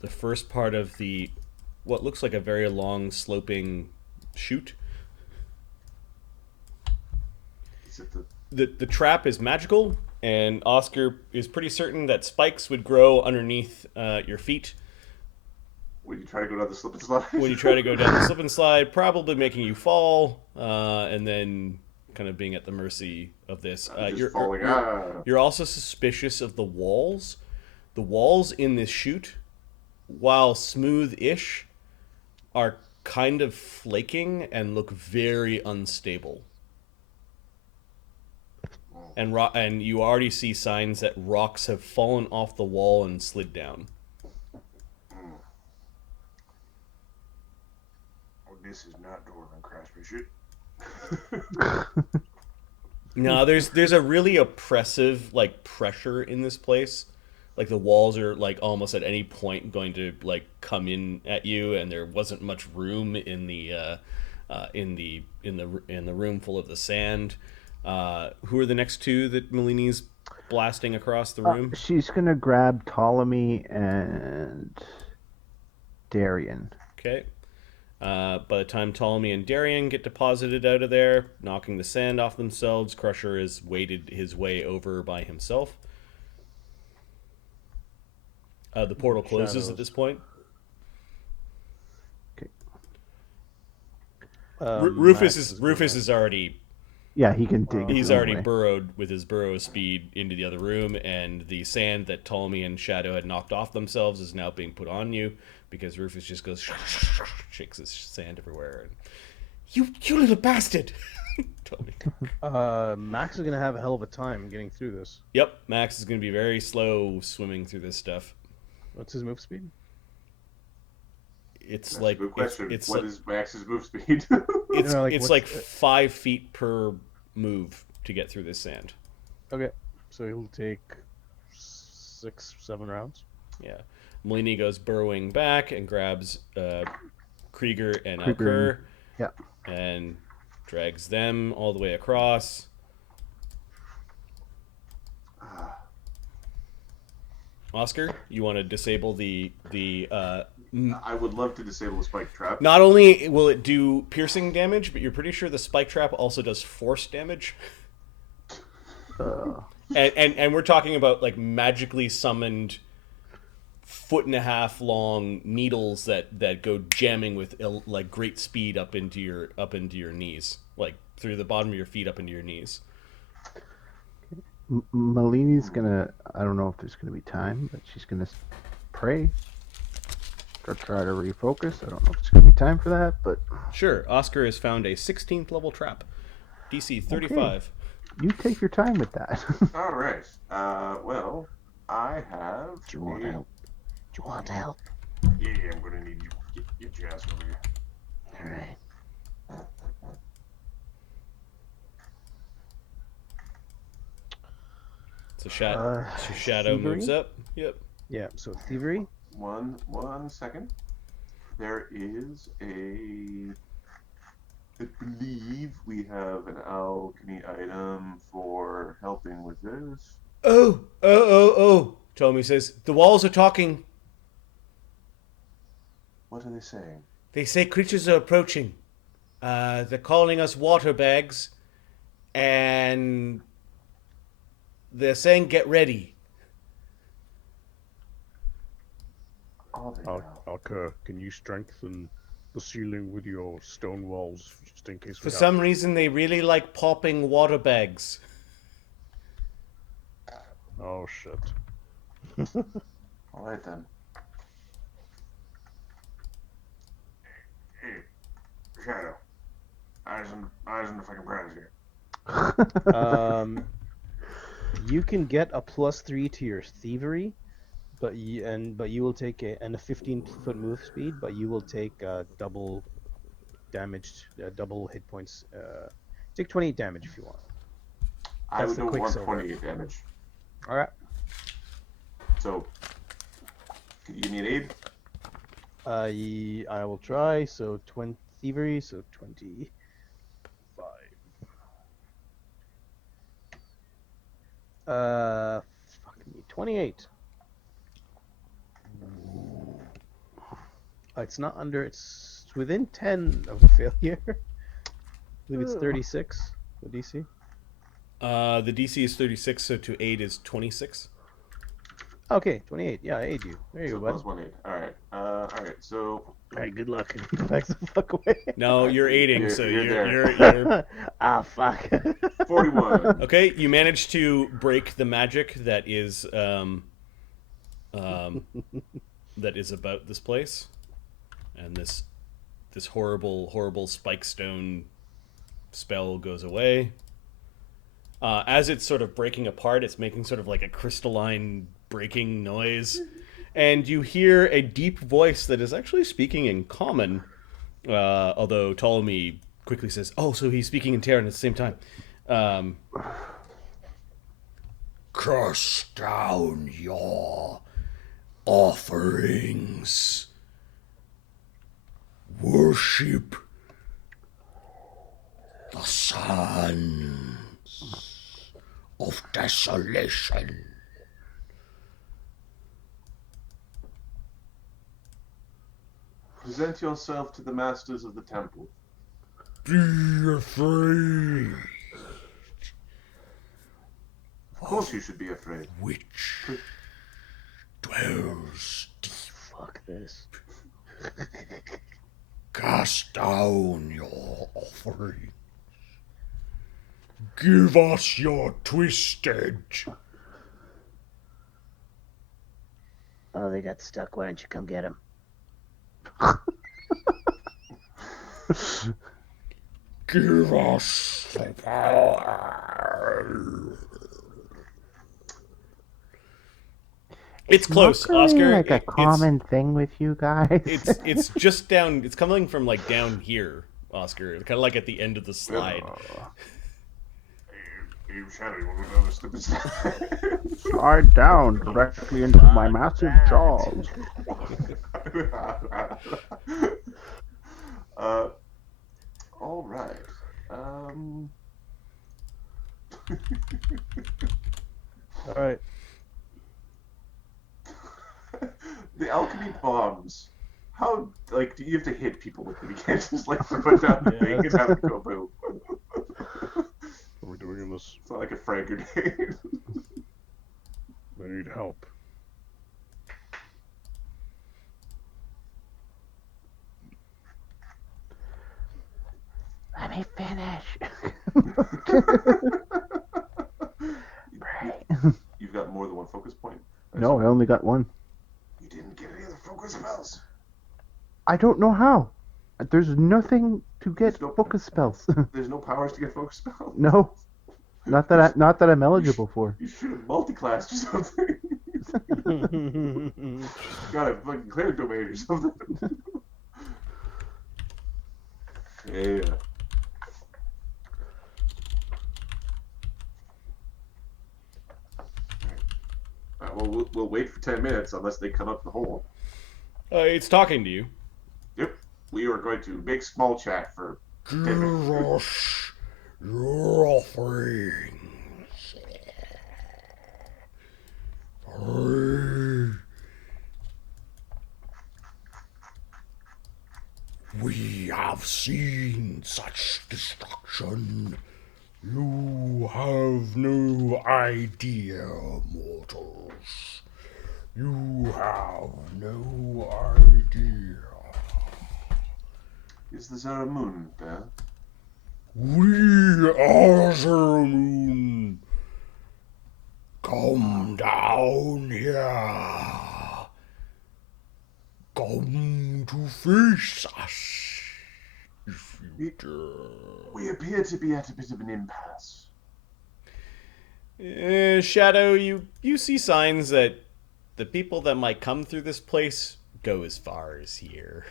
the first part of the what looks like a very long sloping chute. Is it the The trap is magical, and Oskar is pretty certain that spikes would grow underneath your feet when you try to go down the slip and slide? when you try to go down the slip and slide, probably making you fall, and then kind of being at the mercy of this. Just falling. You're also suspicious of the walls. The walls in this chute, while smooth-ish, are kind of flaking and look very unstable. And you already see signs that rocks have fallen off the wall and slid down. Well, this is not dwarven craftsmanship. No, there's a really oppressive like pressure in this place. Like the walls are like almost at any point going to like come in at you, and there wasn't much room in the room full of the sand. Who are the next two that Malini's blasting across the room? She's gonna grab Ptolemy and Darian. Okay. By the time Ptolemy and Darian get deposited out of there, knocking the sand off themselves, Crusher has waded his way over by himself. The portal closes Shadows. at this point. Rufus is already Yeah, he can dig. he's his own already way. burrowed with his burrow speed into the other room, and the sand that Ptolemy and Shadow had knocked off themselves is now being put on you because Rufus just goes shakes his sand everywhere. And, you little bastard! Ptolemy. Max is gonna have a hell of a time getting through this. Yep, Max is going to be very slow swimming through this stuff. What's his move speed? It's That's like a good question. it's What is Max's move speed? it's like, it's what's like the- 5 feet per move to get through this sand. Okay, so he'll take 6-7 rounds. Yeah. Malini goes burrowing back and grabs Krieger and Krieger, Alker yeah. and drags them all the way across. Oskar, you want to disable the I would love to disable the spike trap. not only will it do piercing damage, but you're pretty sure the spike trap also does force damage. And we're talking about like magically summoned 1.5 foot long needles that go jamming with like great speed up into your knees, like through the bottom of your feet up into your knees. Malini's gonna. I don't know if there's gonna be time, but she's gonna pray or try to refocus. I don't know if there's gonna be time for that, but Sure, Oskar has found a 16th level trap, DC 35. you take your time with that. All right. Well, I have. Do you want help? Do you want help? Yeah, I'm gonna need you. Get your ass over here. All right. So Shadow thievery? moves up. Yep. Yeah, so thievery. One second. There is a. I believe we have an alchemy item for helping with this. Oh. Tommy says, the walls are talking. What are they saying? They say creatures are approaching. They're calling us water bags. And they're saying get ready. Oh, they know. Alker, can you strengthen the ceiling with your stone walls just in case For some reason, they really like popping water bags. Oh shit. All right then. Hey, Shadow. Eyes on the fucking prize here. You can get a +3 to your thievery, but you will take a 15-foot move speed, but you will take double damage, double hit points. Take 28 damage if you want. I That's would the don't want Quicksilver. 28 damage. All right. So, can you give me an aid? I will try. So 20 thievery, so 25. Fuck me, 28. It's not under. It's within 10 of a failure. I believe it's 36. The DC. The DC is 36, so to aid is 26. Okay, 28. Yeah, I aid you. There you So go, bud. plus 1 aid. Alright. Alright, so. Alright, good luck. Thanks the fuck away. No, you're aiding, so You're you're Ah, fuck. 41. okay. You managed to break the magic that is about this place, and this horrible spike stone spell goes away. As it's sort of breaking apart, it's making sort of like a crystalline breaking noise, and you hear a deep voice that is actually speaking in common, although Ptolemy quickly says, "Oh, so he's speaking in Terran at the same time." Cast down your offerings. Worship the sons of desolation. Present yourself to the masters of the temple. Be afraid. Of course you should be afraid. Which dwells deep. Fuck this. Cast down your offering. Give us your twisted. Oh, they got stuck. Why don't you come get them? Give us the power. It's close, not really Oscar. like a common thing with you guys. It's just down. It's coming from like down here, Oscar. Kind of like at the end of the slide. Hey, Shadow, you want to know the slip and slide? Slide down directly into my massive jaws. All right. All right. The alchemy bombs. How, like, do you have to hit people with them? You can't just, like, throw it down the thing and have it go boom. Are we doing this? It's not like a frag grenade. I need help. Let me finish. You've got more than one focus point? No, I only got one. You didn't get any other focus spells? I don't know how. There's nothing to get There's no- focus spells. There's no powers to get focus spells? No, not that I'm eligible for. You should have multi-classed or something. Got a fucking clear domain or something. Yeah. Well, we'll wait for 10 minutes unless they come up the hole. It's talking to you. Yep. We are going to make small chat for 10 minutes. Give us your offerings. We have seen such destruction. You have no idea, mortals. You have no idea. Is the Zaramuun there? We are Zaramuun. Come Face us if you dare. We appear to be at a bit of an impasse. Shadow, you see signs that the people that might come through this place go as far as here.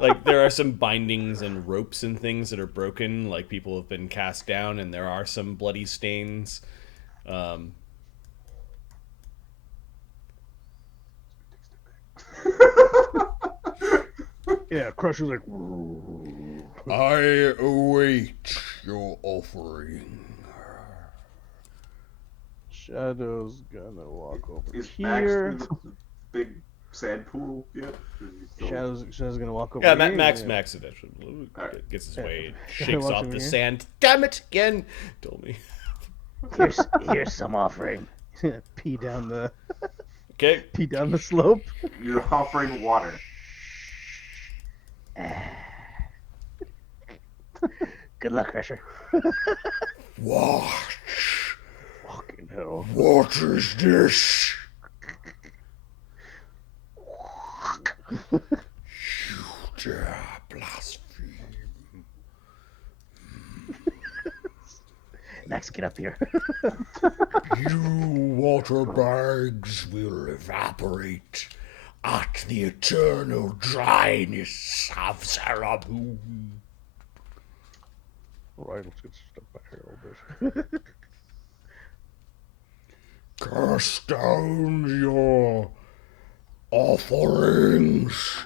Like, there are some bindings and ropes and things that are broken, like people have been cast down, and there are some bloody stains. Yeah, Crusher's like, I await your offering. Shadow's gonna walk over Is Max here. in the big sand pool yet? Shadow's gonna walk over Yeah, here. Max eventually gets his way, Shadow shakes walks off over the here. sand. Damn it, again! Told me. Here's some offering. pee down the Okay. slope. You're offering water. Good luck, Crusher. Watch. Fucking hell. What is this? You dare blaspheme. Max, get up here. You water bags will evaporate at the eternal dryness of Zaramuun. Alright, let's get stuck back here a little bit. Cast down your offerings,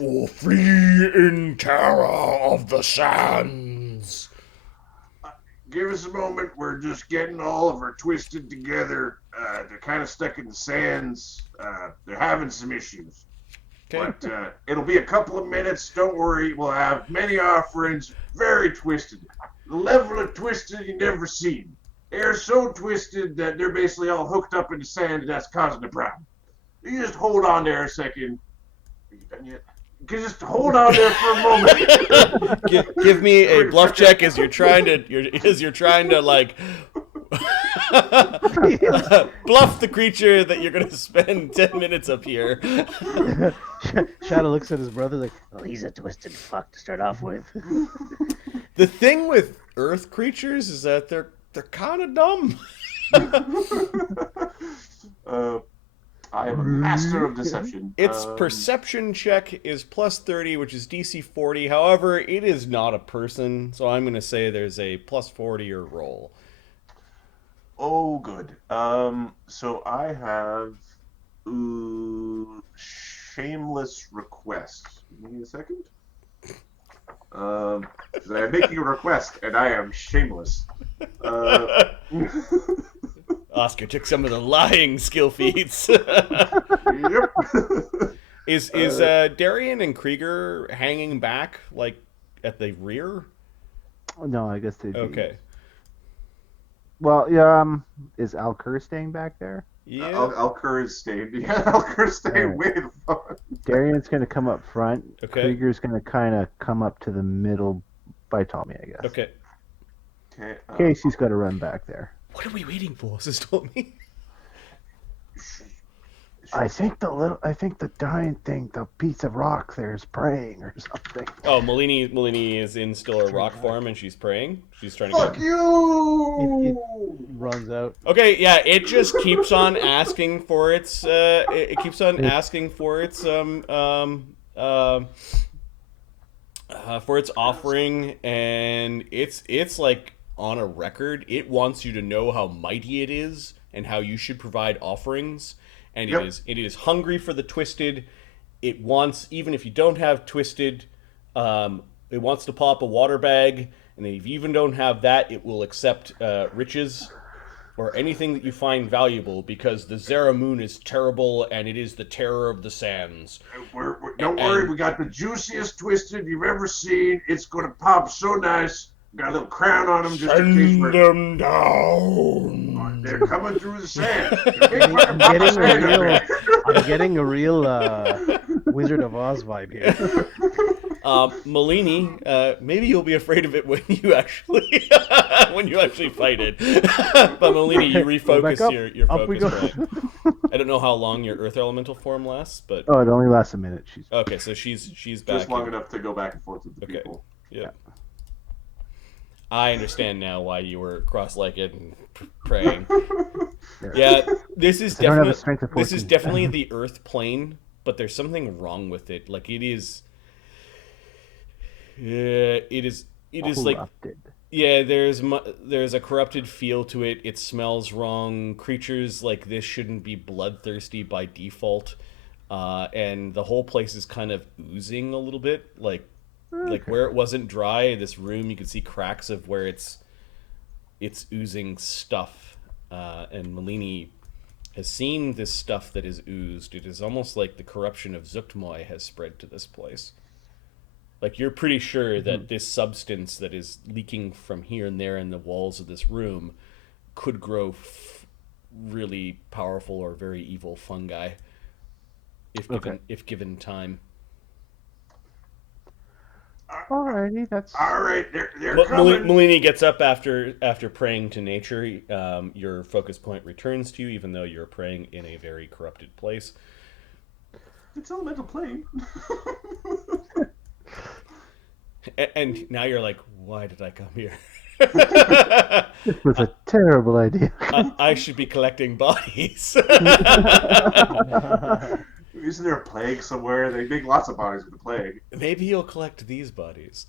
or flee in terror of the sands. Give us a moment. We're just getting all of her twisted together. They're kind of stuck in the sands. They're having some issues. Okay. But it'll be a couple of minutes. Don't worry. We'll have many offerings. Very twisted. The level of twisted you never seen. They're so twisted that they're basically all hooked up in the sand, and that's causing the problem. You just hold on there a second. Are you done yet? You can just hold on there for a moment. Give me a bluff check as you're trying to like bluff the creature that you're gonna spend 10 minutes up here. Shadow looks at his brother like, Well, he's a twisted fuck to start off with. The thing with earth creatures is that they're kind of dumb. I am a master of deception. Its perception check is plus 30, which is DC 40. However, it is not a person, so I'm going to say there's a plus 40 or roll. Oh, good. So I have shameless request. Give me a second. Because I am making a request, and I am shameless. Oskar took some of the lying skill feats. Yep. Is Darian and Krieger hanging back, like, at the rear? No, I guess they. Okay. Well, yeah. Is Alkur staying back there? Yeah. Alkur is staying. Yeah, Alkur is staying Alright. way the front. Darian's going to come up front. Okay. Krieger's going to kind of come up to the middle by Tommy, I guess. Okay. Okay. Casey's got to run back there. What are we waiting for, Sis told me? I think the giant thing, the piece of rock there is praying or something. Oh, Malini is in still her rock form, and she's praying. She's trying to Fuck go. you! runs out. Okay, yeah, it just keeps on asking for its. It keeps on asking for its for its offering, and it's like on a record. It wants you to know how mighty it is and how you should provide offerings. And Yep. it is hungry for the twisted. It wants, even if you don't have twisted, it wants to pop a water bag. And if you even don't have that, it will accept riches or anything that you find valuable, because the Zaramuun is terrible and it is the terror of the sands. Don't worry, we got the juiciest twisted you've ever seen. It's gonna pop so nice. Got a little crown on them just in case Send we're... them down. They're coming through the sand. I'm getting a real Wizard of Oz vibe here. Malini, maybe you'll be afraid of it when you actually fight it. But Malini, you Go back refocus up. your Up we focus go. point. I don't know how long your Earth Elemental form lasts, but Oh, it only lasts a minute. She's okay, so she's back. Just long in. enough to go back and forth with the Okay. people. Yep. I understand now why you were cross-legged and praying. Yeah, this is I don't have a definitely strength of this is 14. definitely the Earth plane, but there's something wrong with it. Like it is. Yeah, it is like corrupted. yeah. There's a corrupted feel to it. It smells wrong. Creatures like this shouldn't be bloodthirsty by default, and the whole place is kind of oozing a little bit. Like where it wasn't dry, this room you can see cracks of where it's oozing stuff. And Malini has seen this stuff that is oozed. It is almost like the corruption of Zuktmoy has spread to this place. Like you're pretty sure that this substance that is leaking from here and there in the walls of this room could grow really powerful or very evil fungi if given time. Alrighty, that's All right, they're Well, coming. Malini gets up after praying to nature. Your focus point returns to you, even though you're praying in a very corrupted place. It's elemental plane. And now you're like, why did I come here? This was a terrible idea. I should be collecting bodies. Isn't there a plague somewhere? They make lots of bodies with the plague. Maybe you'll collect these bodies.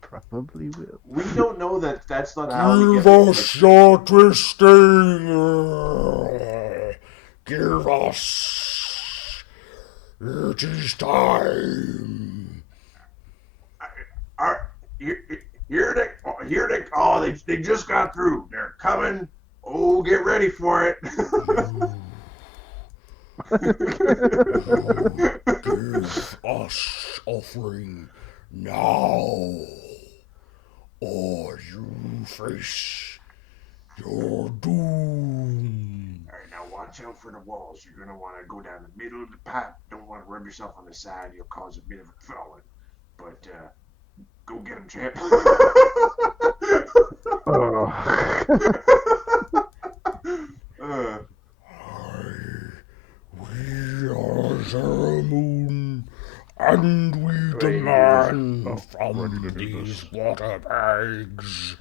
Probably will. We don't know that that's not how we Give get us your twisting. Give us. It is time. Here they oh they just got through. They're coming. Oh, get ready for it. Give us offering now, or you face your doom. All right, now watch out for the walls. You're gonna want to go down the middle of the pipe. Don't want to rub yourself on the side. You'll cause a bit of a falling. But go get him, champ. We are Zaramuun, and we demand from these water bags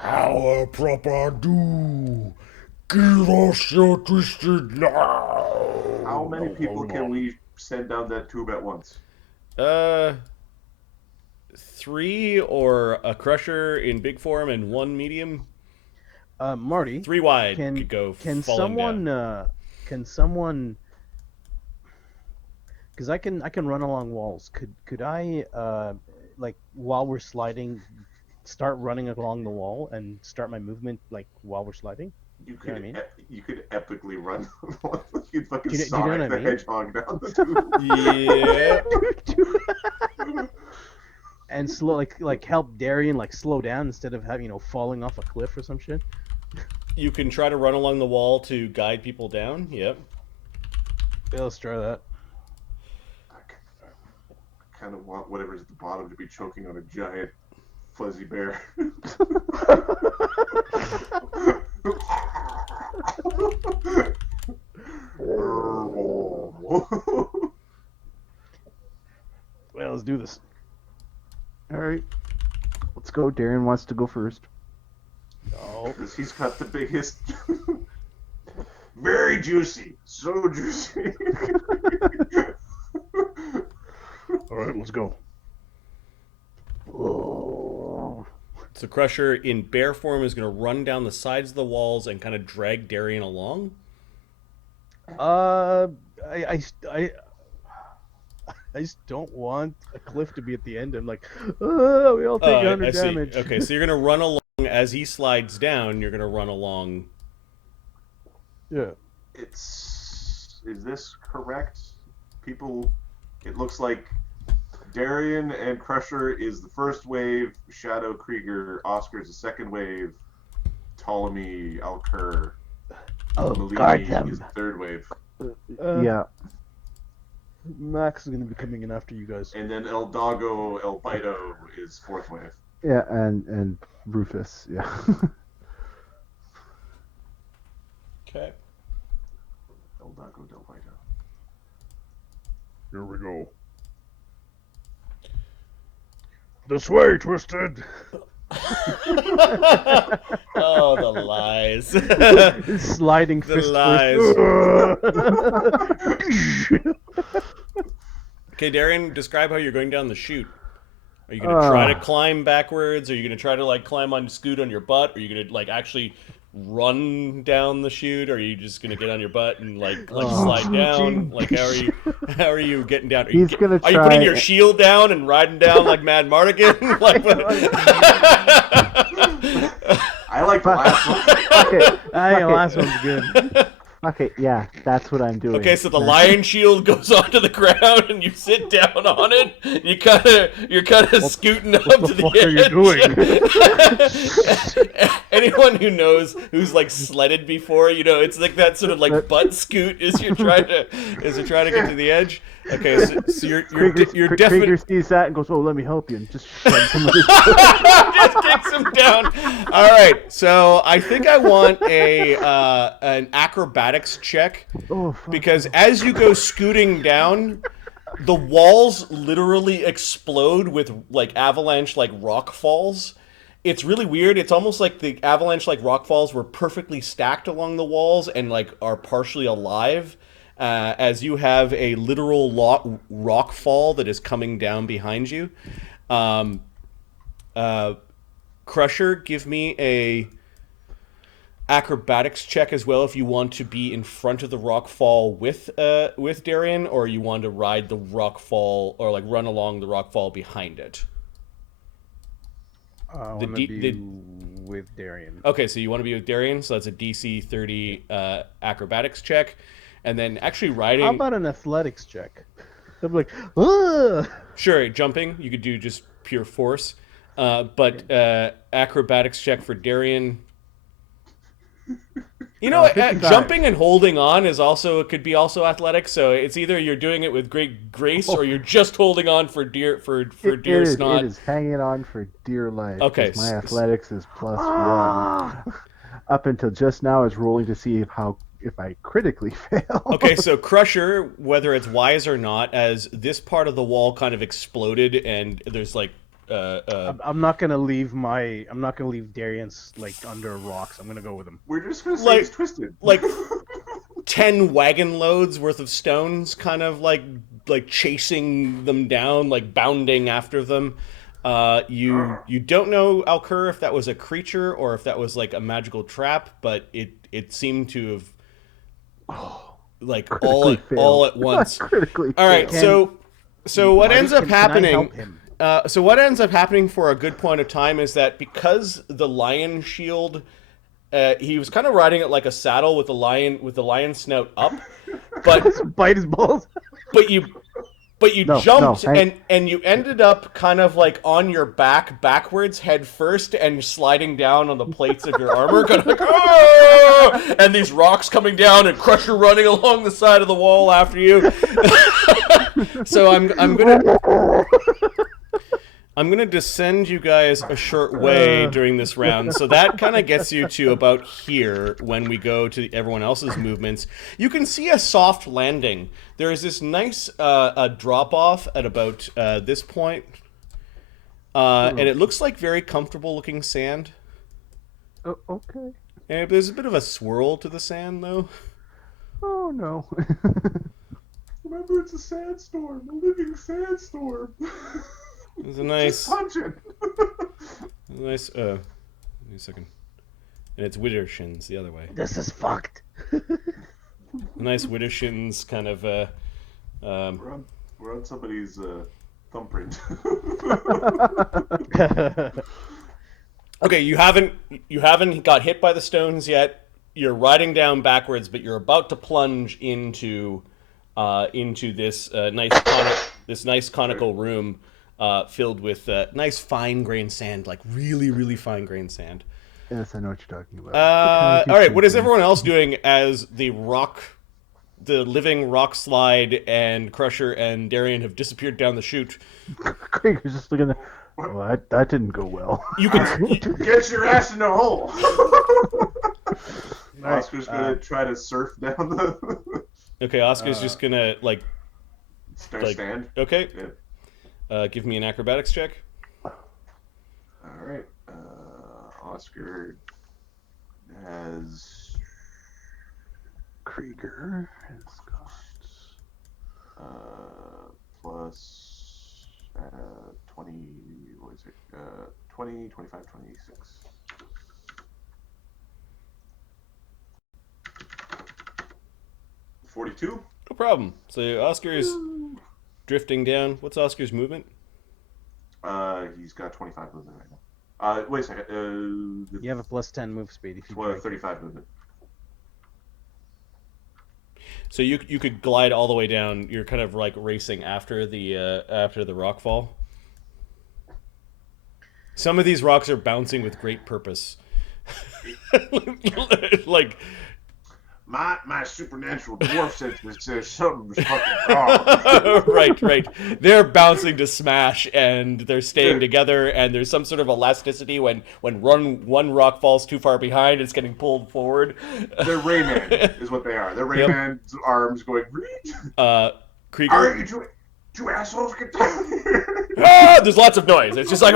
our proper due. Give us your twisted now. How many people can we send down that tube at once? 3 or a crusher in big form and 1 medium. Marty, 3 wide can could go can falling someone down. can someone? Because I can run along walls. Could I like while we're sliding, start running along the wall and start my movement like while we're sliding? You know could what I mean? you could epically run. You'd fucking Do you know Sonic what I the mean? Hedgehog down the tube. Yeah. And slow like help Darian like slow down instead of having falling off a cliff or some shit. You can try to run along the wall to guide people down. Yep. Yeah, let's try that. I kind of want whatever's at the bottom to be choking on a giant fuzzy bear. Well, let's do this. Alright. Let's go. Darian wants to go first. Oh, Because he's got the biggest. Very juicy. So juicy. All right, let's go. So Crusher in bear form is going to run down the sides of the walls and kind of drag Darian along. I just don't want a cliff to be at the end. I'm like, oh, we all take 100 I see. damage. Okay, so you're going to run along as he slides down. You're going to run along. Yeah. Is this correct? People, it looks like Darian and Crusher is the first wave, Shadow Krieger, Oskar is the second wave, Ptolemy, Alker, Oh, guard Malini them. is the third wave. Yeah. Max is going to be coming in after you guys. And then El Doggo, El Bito is fourth wave. Yeah, and Rufus. Yeah. Okay. El Doggo, Del Bito. Here we go. This way, Twisted. Oh, the lies. Sliding The fist lies. Okay, Darian, describe how you're going down the chute. Are you going to try to climb backwards? Are you going to try to like climb on scoot on your butt? Are you going to like actually run down the chute? Or are you just going to get on your butt and like slide down? Like how are you getting down? Are you, He's gonna are you try putting your shield down and riding down like Mad Mardigan? Like I like the last one. Okay. Ah, the last one's good. Okay. Yeah, that's what I'm doing. Okay, so the lion shield goes onto the ground, and you sit down on it. You're kind of scooting up to the fuck edge. are you doing? Anyone who knows who's like sledded before, you know, it's like that sort of like butt scoot as you're trying to get to the edge. Okay, so you're definitely Krieger sees that and goes, "Oh, let me help you," and just shoves him with his just kicks him down. All right, so I think I want an acrobatics check because as you go scooting down, the walls literally explode with like avalanche like rock falls. It's really weird. It's almost like the avalanche like rock falls were perfectly stacked along the walls and like are partially alive. As you have a literal rock fall that is coming down behind you. Crusher, give me a acrobatics check as well if you want to be in front of the rock fall with Darian, or you want to ride the rock fall or like run along the rock fall behind it. I want to be with Darian. Okay, so you want to be with Darian, so that's a DC 30 acrobatics check. And then actually riding... How about an athletics check? I'm like, ugh! Sure, jumping. You could do just pure force. But acrobatics check for Darian. You know, jumping and holding on is also could be also athletic. So it's either you're doing it with great grace or you're just holding on for dear snot. It is hanging on for dear life. Okay, my athletics is +1. Up until just now, I was rolling to see if I critically fail. Okay, so Crusher, whether it's wise or not, as this part of the wall kind of exploded and there's like I'm not gonna leave Darian's like under rocks. I'm gonna go with him. We're just gonna say he's twisted. Like 10 wagon loads worth of stones kind of like chasing them down, like bounding after them. You don't know, Alcur, if that was a creature or if that was like a magical trap, but it seemed to have like all at once. All right, so what ends up happening? So what ends up happening for a good point of time is that because the lion shield, he was kind of riding it like a saddle with the lion snout up, but bite his balls. But you jumped and you ended up kind of like on your back backwards head first and sliding down on the plates of your armor, kind of like, oh! And these rocks coming down and Crusher running along the side of the wall after you. So I'm gonna descend you guys a short way during this round, so that kind of gets you to about here when we go to everyone else's movements. You can see a soft landing. There is this nice drop off at about this point, and it looks like very comfortable looking sand. Oh, okay. And there's a bit of a swirl to the sand, though. Oh no. Remember, it's a sandstorm, a living sandstorm. There's a nice... Just punch it. Nice, wait a second. And it's Widdershins the other way. This is fucked. A nice Widdershins kind of, We're on somebody's thumbprint. Okay, you haven't got hit by the stones yet. You're riding down backwards, but you're about to plunge into this nice conical room filled with nice fine-grained sand, like really, really fine-grained sand. Yes, I know what you're talking about. All right, what is everyone else doing as the rock the living rock slide and Crusher and Darian have disappeared down the chute. Krieger's just looking at. Well, that didn't go well. You can Get your ass in the hole. Alright, Oscar's gonna try to surf down the okay. Oscar's just gonna like stand. okay. Yeah. Give me an acrobatics check. All right. Oscar has Krieger has got. Plus 20. What is it? 20, 25, 26. 42. No problem. So Oscar is drifting down. What's Oscar's movement? He's got 25 movement right now. Wait a second. You have a plus 10 move speed if you break it. 35 movement. So you could glide all the way down. You're kind of like racing after the rock fall. Some of these rocks are bouncing with great purpose. Like My supernatural dwarf sense says something was fucking wrong. right. They're bouncing to smash, and they're staying together. And there's some sort of elasticity when one rock falls too far behind, it's getting pulled forward. They're Rayman, is what they are. They're Rayman's arms going. Krieger. Are you two assholes get down here? There's lots of noise. It's just like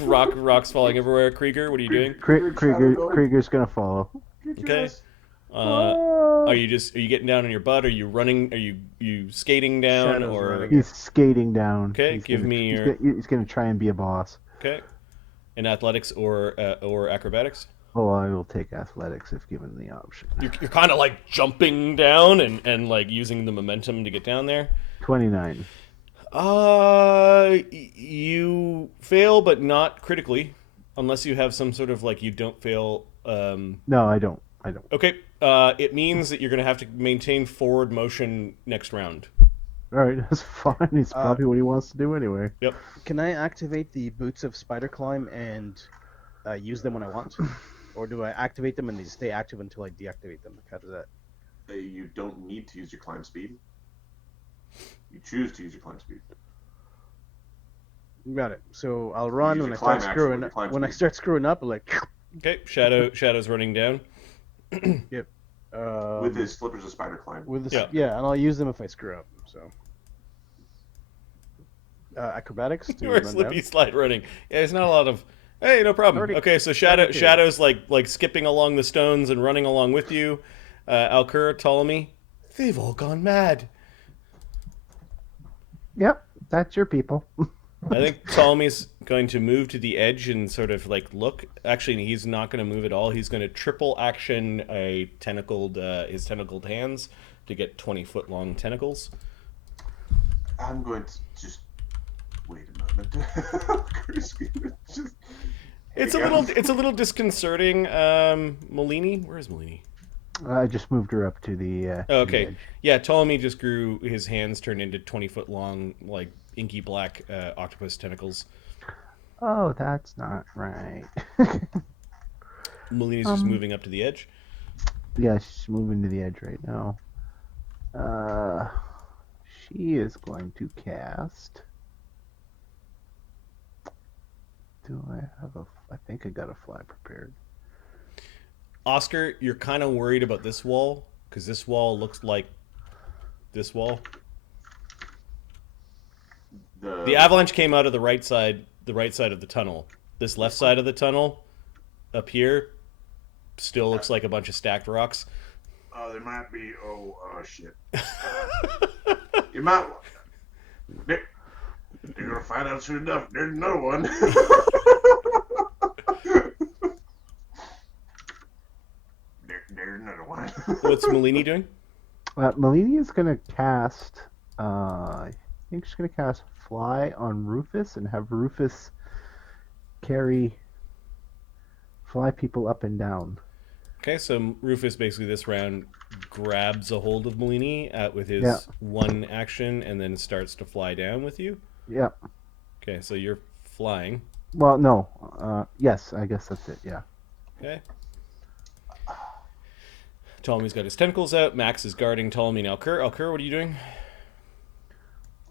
rocks falling everywhere. Krieger, what are you doing? Krieger's gonna follow. Okay. Are you getting down on your butt? Are you running? Are you skating down? Shadow's Or running. He's skating down. Okay, He's gonna try and be a boss. okay, in athletics or acrobatics. Oh, I will take athletics if given the option. You're kind of like jumping down and like using the momentum to get down there. 29. You fail, but not critically, unless you have some sort of like you don't fail. No, I don't. Okay, it means that you're going to have to maintain forward motion next round. All right, that's fine. It's probably what he wants to do anyway. Yep. Can I activate the boots of spider climb and use them when I want? Or do I activate them and they stay active until I deactivate them? How does that? You don't need to use your climb speed. You choose to use your climb speed. Got it. So I'll run use when a I start climb screwing. action with your climb When I speed. start screwing up, I'm like. Okay, Shadow's running down. Yep. With his slippers of spider climb. With the, Yeah. yeah, and I'll use them if I screw up. So. Acrobatics to Or run Slippy down. slide running. Yeah, there's not a lot of. Hey, no problem. Already- Okay, so already did. Shadow's like skipping along the stones and running along with you. Alcur, Ptolemy, they've all gone mad. Yep, that's your people. I think Ptolemy's going to move to the edge and sort of like look. Actually, he's not going to move at all. He's going to triple action his tentacled hands to get 20-foot long tentacles. I'm going to just wait a moment. Chris, just... It's a little disconcerting. Malini, where is Malini? I just moved her up to the. Oh, okay. edge. Yeah, Ptolemy just grew his hands turned into 20-foot long, like inky black octopus tentacles. Oh, that's not right. Malini's just moving up to the edge. Yeah, she's moving to the edge right now. She is going to cast. Do I have a? I think I got a fly prepared. Oskar, you're kind of worried about this wall because this wall looks like this wall. The avalanche came out of the right side of the tunnel. This left side of the tunnel, up here, still looks like a bunch of stacked rocks. Oh, there might be. Oh, shit. You might. You're gonna find out soon enough. There's another one. There's another one. What's Malini doing? Malini is going to cast. I think she's going to cast Fly on Rufus and have Rufus fly people up and down. Okay, so Rufus basically this round grabs a hold of Malini with his one action and then starts to fly down with you. Yeah. Okay, so you're flying. Well, no. Yes, I guess that's it. Yeah. Okay. Ptolemy's got his tentacles out. Max is guarding Ptolemy and Alcur. Alcur, what are you doing?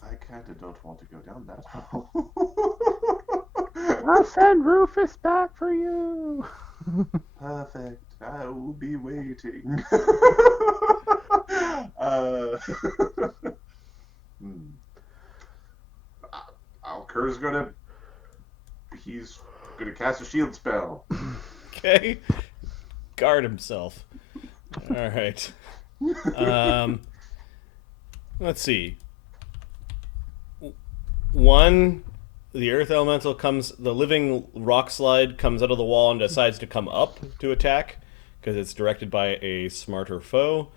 I kind of don't want to go down that hole. I'll send Rufus back for you. Perfect. I will be waiting. Alcur's gonna. He's gonna cast a shield spell. Okay. Guard himself. All right. Let's see. One, the earth elemental comes, the living rock slide comes out of the wall and decides to come up to attack because it's directed by a smarter foe.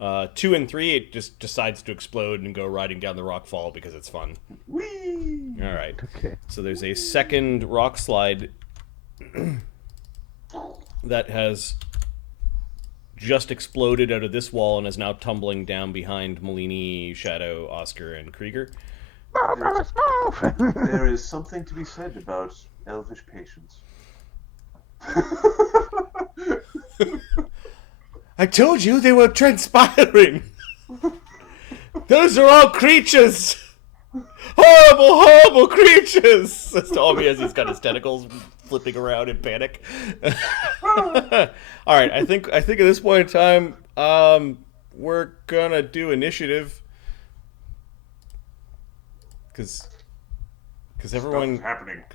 2 and 3, it just decides to explode and go riding down the rock fall because it's fun. Whee! All right. Okay. So there's a second rock slide that has just exploded out of this wall and is now tumbling down behind Malini, Shadow, Oskar, and Krieger. There is something to be said about elvish patience. I told you they were transpiring. Those are all creatures. Horrible, horrible creatures. Says Tommy as he's got his tentacles flipping around in panic. All right, I think at this point in time, we're gonna do initiative because everyone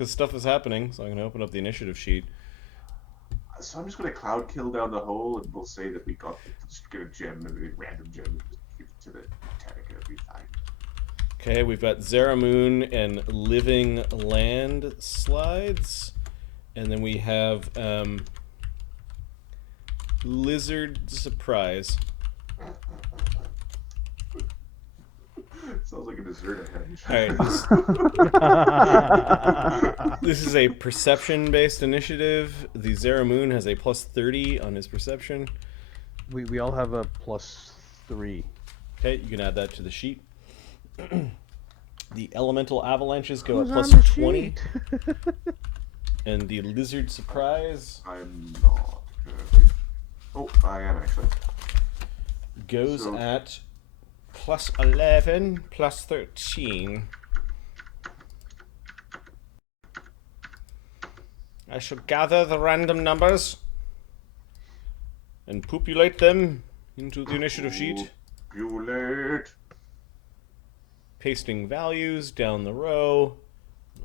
stuff is happening. So I'm gonna open up the initiative sheet. So I'm just going to cloud kill down the hole, and we'll say that we just get a gem, and a random gem, and just give it to the tank, and it'll be fine. Okay, we've got Zaramuun and Living Land slides, and then we have Lizard Surprise. Sounds like a dessert hedge. Alright, this is a perception-based initiative. The Zaramuun has a plus 30 on his perception. We all have a +3. Okay, you can add that to the sheet. The elemental avalanches go at Who's plus on the 20. sheet? And the lizard surprise I'm not good. Oh, I am actually. goes So- at plus 11, plus 13. I shall gather the random numbers and populate them into the initiative sheet. Populate. Pasting values down the row.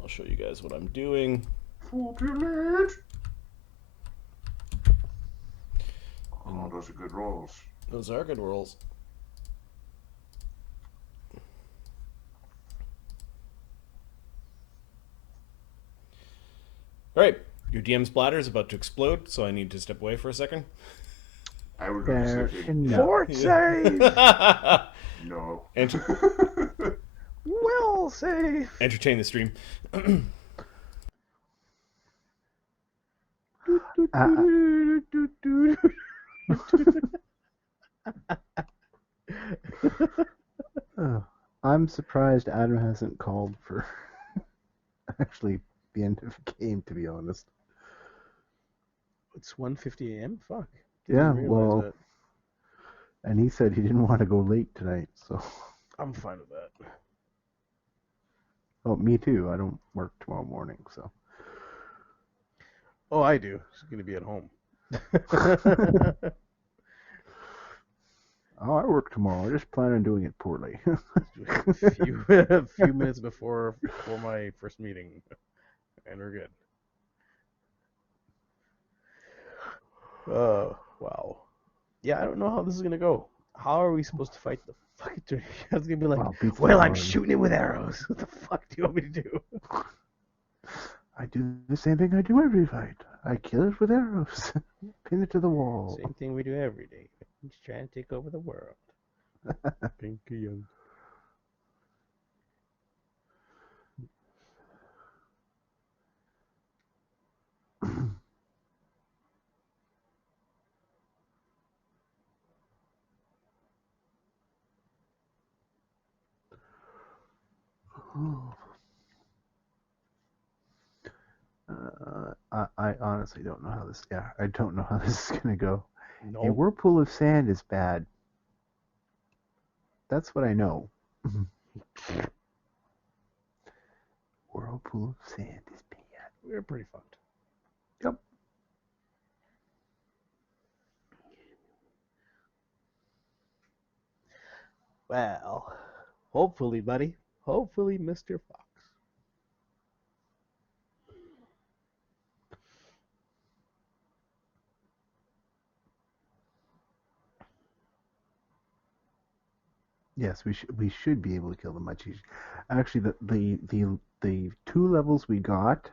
I'll show you guys what I'm doing. Populate. Oh, those are good rolls. Those are good rolls. Alright, your DM's bladder is about to explode, so I need to step away for a second. I would go to Fair sleeping. enough. Fort save! No. Well save! Entertain the stream. Oh, I'm surprised Adam hasn't called for actually the end of the game, to be honest. It's 1:50 a.m. Fuck. Yeah, Didn't realize well, that. and he said he didn't want to go late tonight, so. I'm fine with that. Oh, me too. I don't work tomorrow morning, so. Oh, I do. She's gonna be at home. Oh, I work tomorrow. I just plan on doing it poorly. a few minutes before my first meeting, and we're good. Wow. Yeah, I don't know how this is gonna go. How are we supposed to fight the fucking dragon? It's gonna be like, Well, I'm shooting it with arrows. What the fuck do you want me to do? I do the same thing I do every fight. I kill it with arrows. Pin it to the wall. Same thing we do every day. He's trying to take over the world. Pinky young. I honestly don't know how this. Yeah, I don't know how this is gonna go. No. A whirlpool of sand is bad. That's what I know. Whirlpool of sand is bad. We're pretty fucked. Yep. Well, hopefully, buddy. Hopefully, Mr. Fox. Yes, we should be able to kill them much easier. Actually, the 2 levels we got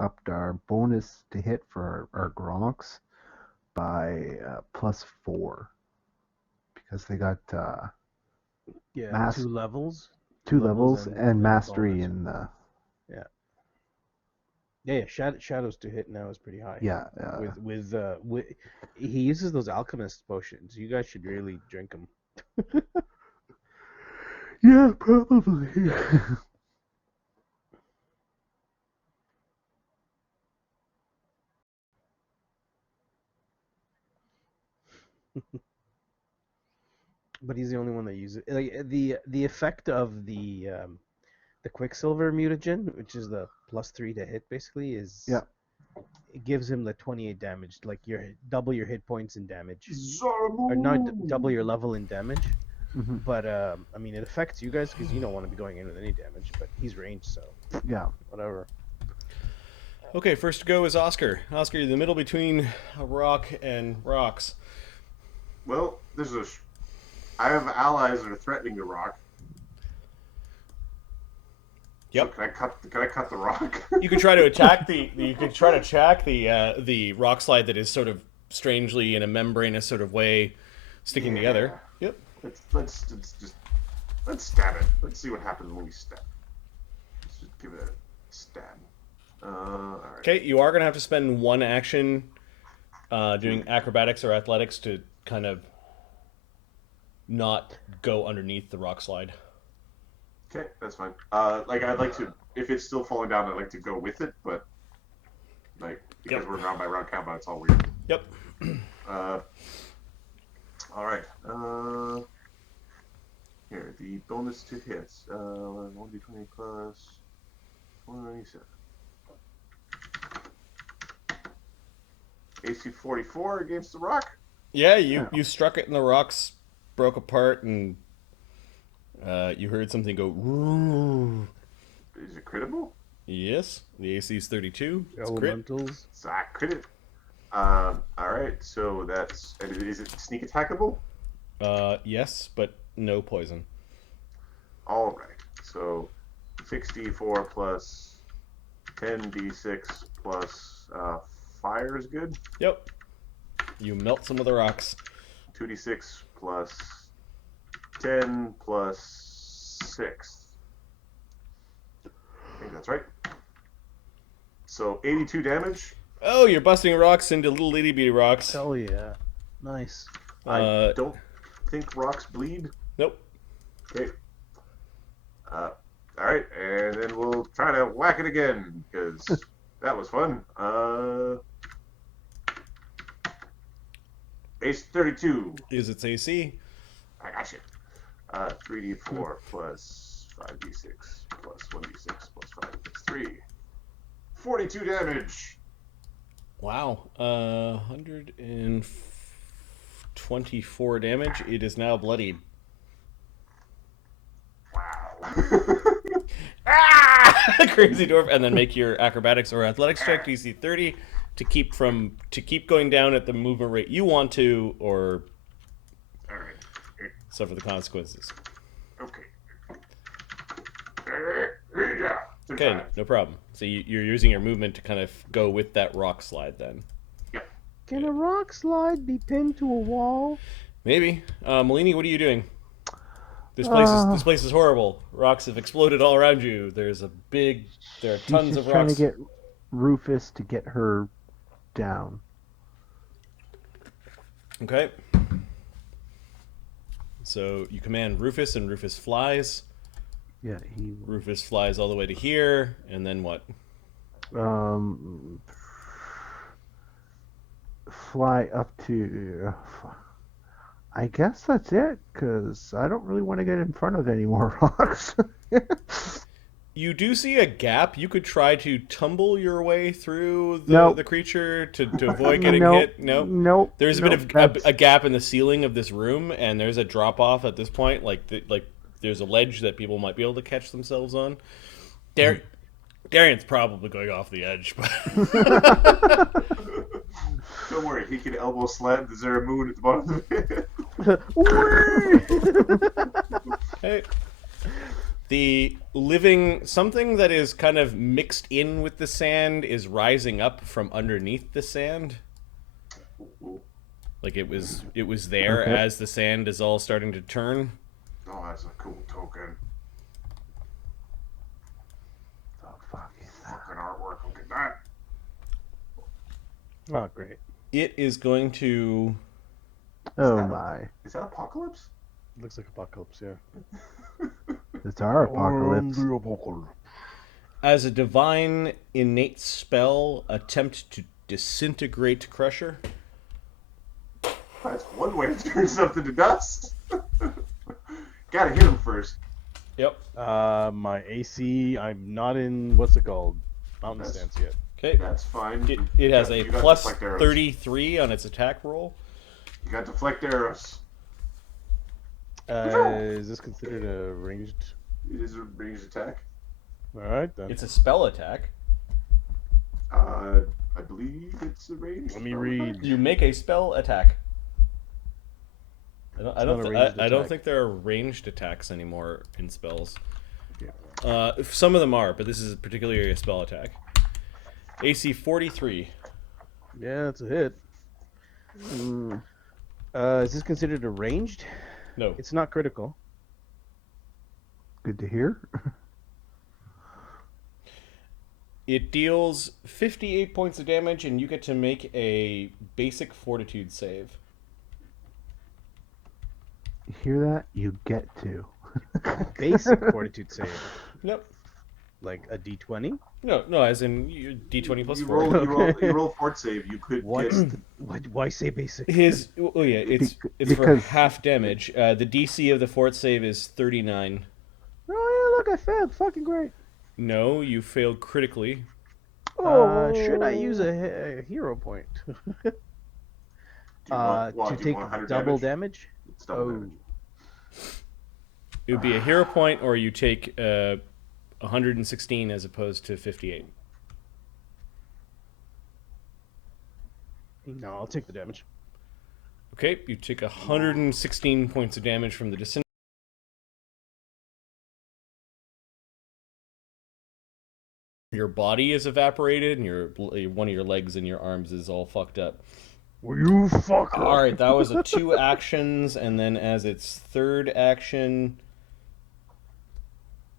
upped our bonus to hit for our Gronks by +4 because they got Yeah, 2 levels. 2 levels and mastery bonus. in the Yeah. Shadows to hit now is pretty high. yeah. With he uses those alchemist potions. You guys should really drink them. Yeah, probably. But he's the only one that uses it. Like the effect of the Quicksilver mutagen, which is the +3 to hit, basically is it gives him the 28 damage, like double your hit points in damage, or not double your level in damage. Mm-hmm. But I mean, it affects you guys because you don't want to be going in with any damage. But he's ranged, so Yeah. whatever. Okay, first to go is Oskar. Oskar, you're in the middle between a rock and rocks. Well, I have allies that are threatening the rock. Yep. So can I cut the rock? You could try to attack the rock slide that is sort of strangely in a membranous sort of way sticking together. Yep. Let's stab it. Let's see what happens when we stab. Let's just give it a stab. All right. Okay, you are going to have to spend one action doing acrobatics or athletics to kind of not go underneath the rock slide. Okay, that's fine. I'd like to, if it's still falling down, I'd like to go with it, but because we're round by round combat, it's all weird. Yep. All right. Here, the bonus to hits. 1d20 plus 197. AC 44 against the rock. Yeah, you struck it and the rocks broke apart and you heard something go. Woo. Is it critical? Yes, the AC is 32. It's crit. Elementals. Crit. All right, so is it sneak attackable? Yes, but no poison. All right, so 6d4 plus 10d6 plus fire is good. Yep. You melt some of the rocks. 2d6 plus 10 plus 6. I think that's right. So 82 damage. Oh, you're busting rocks into little itty bitty rocks. Hell yeah, nice. I don't think rocks bleed. Nope. Okay. All right, and then we'll try to whack it again because that was fun. Ace 32. Is its AC? I got you. 3d4 plus 5d6 plus 1d6 plus 5. That's 3. 42 damage. Wow. 124 damage. It is now bloodied. Wow. Crazy dwarf. And then make your acrobatics or athletics check, DC 30, to keep going down at the movement rate you want to, or All right. suffer the consequences. Okay. Yeah. Okay, no problem. So you're using your movement to kind of go with that rock slide then. Can a rock slide be pinned to a wall? Maybe. Malini, what are you doing? This place is horrible. Rocks have exploded all around you. There are tons of rocks. She's trying to get Rufus to get her down. Okay. So you command Rufus, and Rufus flies. Yeah, Rufus flies all the way to here, and then what? fly up to. I guess that's it, because I don't really want to get in front of any more rocks. You do see a gap. You could try to tumble your way through Nope. the creature to avoid getting Nope. hit. No. Nope. There's a nope, bit of a gap in the ceiling of this room, and there's a drop off at this point. Like there's a ledge that people might be able to catch themselves on. Darian's probably going off the edge, but Don't worry, he can elbow slam the Zaramuun at the bottom of the pit. hey. The living something that is kind of mixed in with the sand is rising up from underneath the sand. Like it was there Okay. as the sand is all starting to turn. Oh, that's a cool token. Oh, fuck. Fucking artwork, look at that. Oh, great. It is going to Oh my. Is that Apocalypse? Looks like Apocalypse, yeah. It's our apocalypse. The apocalypse. as a divine innate spell attempt to disintegrate Crusher. That's one way to turn something to dust. Gotta hit him first. Yep. My AC, I'm not in, what's it called? Mountain That's- stance yet. Okay. That's fine. It has a You got plus deflect arrows. 33 on its attack roll. You got deflect arrows. Is this considered a ranged? It is a ranged attack. Alright then. It's a spell attack. I believe it's a ranged. Let me spell read. attack. You make a spell attack. I not a ranged don't attack. think there are ranged attacks anymore in spells. Yeah. Some of them are, but this is particularly a spell attack. AC 43. Yeah, it's a hit. Is this considered a ranged? No. It's not critical. Good to hear. It deals 58 points of damage, and you get to make a basic fortitude save. You hear that? You get to. Basic fortitude save. Nope. Like a d20? No, as in D20 plus You 4. you roll fort save. You could What? get. Why say basic? Oh yeah, it's for Because- half damage. The DC of the fort save is 39. Oh yeah, look, I failed. Fucking great. No, you failed critically. Should I use a hero point Do you want, to do you take want 100 double damage? It's double Oh, damage. It would be a hero point, or you take 116 as opposed to 58. no, I'll take the damage. Okay, you take 116 points of damage from the disintegrate. Your body is evaporated, and one of your legs and your arms is all fucked up. Will you fuck All right, that was a 2 actions, and then as its third action,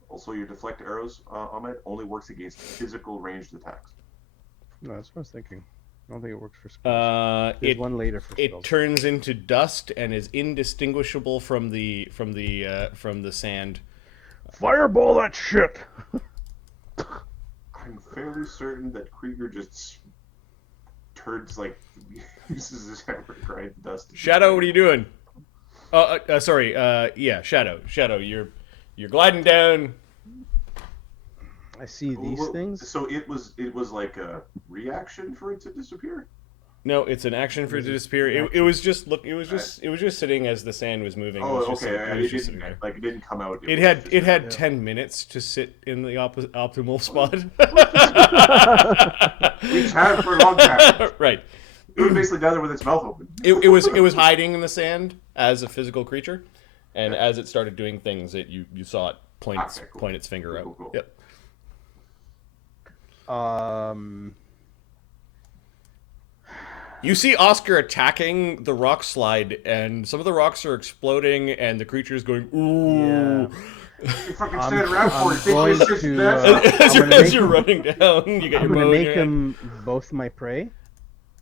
Also, your deflect arrows, Ahmed, only works against physical ranged attacks. No, that's what I was thinking. I don't think it works for spells. There's it one later for spells. it turns into dust and is indistinguishable from the sand. Fireball that shit! I'm fairly certain that Krieger just turns uses his hammer to grind dust. Shadow, what are you doing? Sorry. Yeah, Shadow. Shadow, you're gliding down. I see these things. So it was like a reaction for it to disappear. No, it's an action for it to disappear. It was just sitting as the sand was moving. Oh, it was just, okay. it was just sitting there. It didn't come out. It had 10 minutes to sit in the optimal spot. Which had for a long time. Right. It was basically down there with its mouth open. It was hiding in the sand as a physical creature, and as it started doing things, you saw it point Okay, cool. point its finger out. Cool. Yep. You see Oskar attacking the rock slide, and some of the rocks are exploding, and the creature is going ooh. Yeah. You fucking stand around for it. going Think it's just to, that? As I'm gonna as make you're him- running down, you get your I'm gonna bow in make your hand. them both my prey.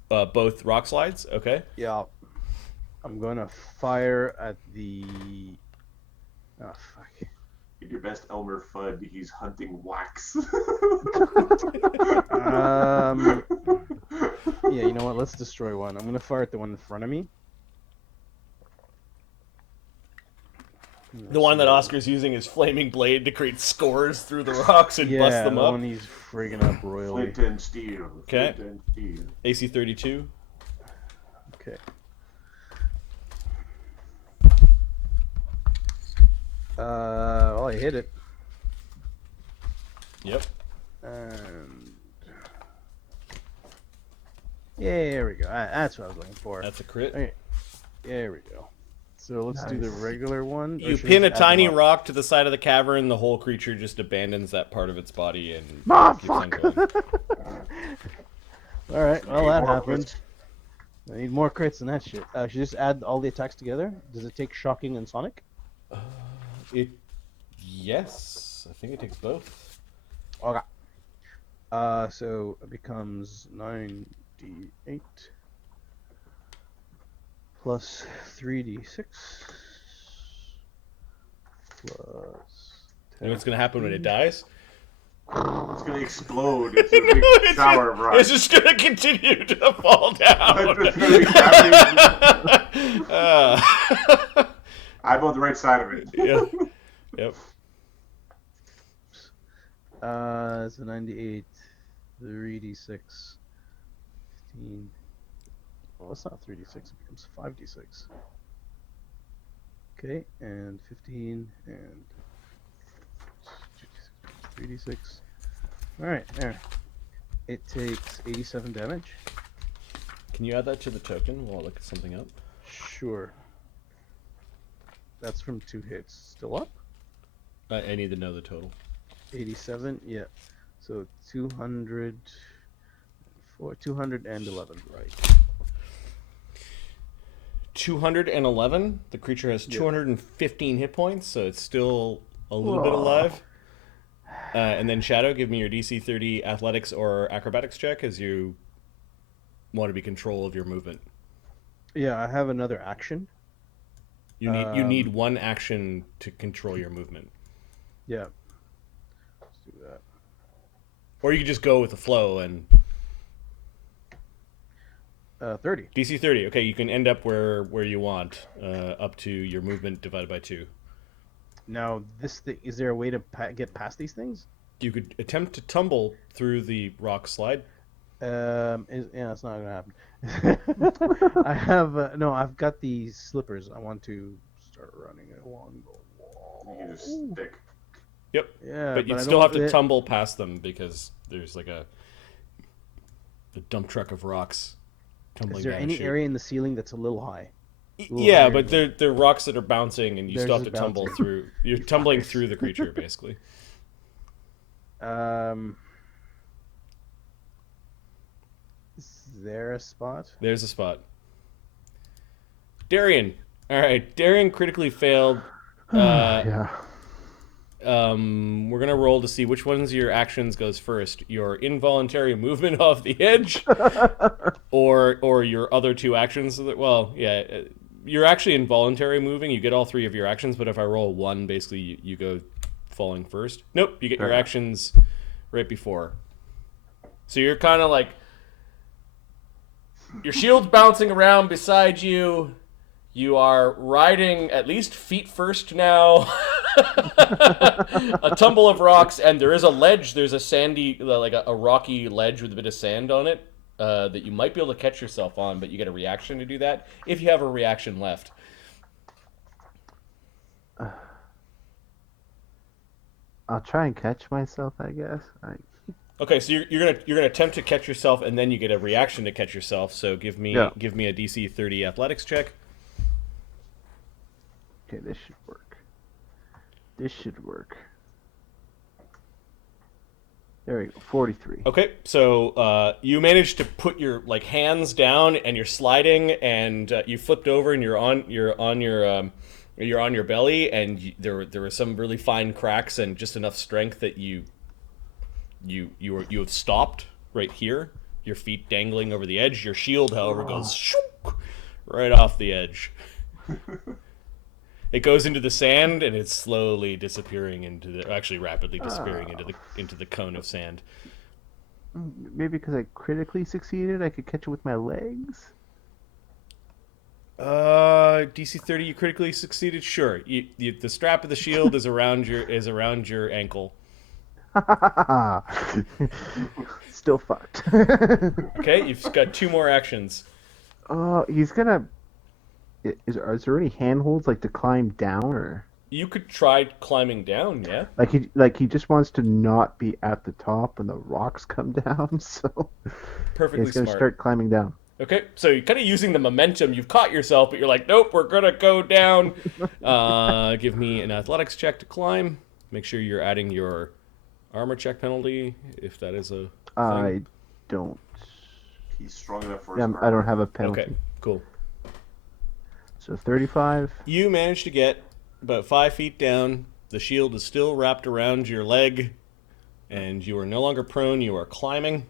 Both rock slides. Okay. Yeah. I'm gonna fire at the. Oh fuck. Get your best Elmer Fudd. He's hunting wax. Yeah, Yeah, you know what? Let's destroy one. I'm gonna fire at the one in front of me. The one that Oscar's using is flaming blade to create scores through the rocks and bust them the up. one he's friggin' up royally. Flint and steel. Okay. Flint and steel. AC 32. Okay. Well, I hit it. Yep. And yeah, there we go. That's what I was looking for. That's a crit. Okay, there we go. So let's do the regular one. You pin a tiny rock to the side of the cavern, the whole creature just abandons that part of its body and keeps on going. All right, well that More happened. crits. I need more crits than that shit. Should just add all the attacks together. Does it take shocking and sonic? Yes, I think it takes both. Okay. So it becomes 9d8 plus 3d6 plus. You know what's gonna happen when it dies? It's gonna explode into a big shower of rocks. It's just gonna continue to fall down. It's gonna be gravity. Uh, I'm on the right side of it. yeah. Yep. So 98, 3d6, 15. Well, it's not 3d6, it becomes 5d6. Okay, and 15, and 3d6. Alright, there. It takes 87 damage. Can you add that to the token while I look something up? Sure. That's from 2 hits. Still up? I need to know the total. 87, yeah. So 211, right. 211. The creature has 215 hit points, so it's still a little bit alive. And then Shadow, give me your DC 30 athletics or acrobatics check as you want to be control of your movement. Yeah, I have another action. You need one action to control your movement. Yeah. Let's do that. Or you could just go with the flow and 30. DC 30. Okay, you can end up where you want, up to your movement divided by 2. Now, this thing, is there a way to get past these things? You could attempt to tumble through the rock slide. Yeah, it's not gonna happen. I have no. I've got these slippers. I want to start running along the wall. You can just stick. Yep. Yeah, But you'd I still don't- have to tumble past them because there's like a dump truck of rocks tumbling Is there down any a chute. area in the ceiling that's a little high? little Yeah, higher but than- they're rocks that are bouncing, and you They're still have to just tumble bouncing. through. You're tumbling through the creature, basically. Is there a spot? There's a spot. Darian. All right, Darian critically failed. Yeah. We're gonna roll to see which ones of your actions goes first. Your involuntary movement off the edge, or your other 2 actions. Well, yeah, you're actually involuntary moving. You get all 3 of your actions, but if I roll 1, basically you go falling first. Nope, you get your actions right before. So you're kind of like your shield's bouncing around beside you. You are riding at least feet first now. A tumble of rocks, and there is a ledge. There's a sandy, like a rocky ledge with a bit of sand on it that you might be able to catch yourself on, but you get a reaction to do that if you have a reaction left. I'll try and catch myself, I guess. Okay, so you're gonna attempt to catch yourself, and then you get a reaction to catch yourself. So give me a DC 30 athletics check. Okay, this should work. This should work. There we go. 43. Okay, so you managed to put your hands down, and you're sliding, and you flipped over, and you're on your belly, and there were some really fine cracks, and just enough strength that you have stopped right here. Your feet dangling over the edge. Your shield, however, goes shook, right off the edge. It goes into the sand, and it's slowly disappearing rapidly disappearing into the cone of sand. Maybe because I critically succeeded, I could catch it with my legs. DC 30, you critically succeeded. Sure, the strap of the shield is around your ankle. Still fucked. Okay, you've got 2 more actions. He's gonna. Is there any handholds like to climb down, or You could try climbing down. Yeah. he just wants to not be at the top when the rocks come down? So Perfectly he's gonna smart. start climbing down. Okay, so you're kind of using the momentum. You've caught yourself, but you're like, nope, we're gonna go down. Give me an athletics check to climb. Make sure you're adding your armor check penalty, if that is a thing. I don't. He's strong enough for his Yeah, I don't have a penalty. Okay, cool. So 35. You managed to get about 5 feet down. The shield is still wrapped around your leg, and you are no longer prone. You are climbing.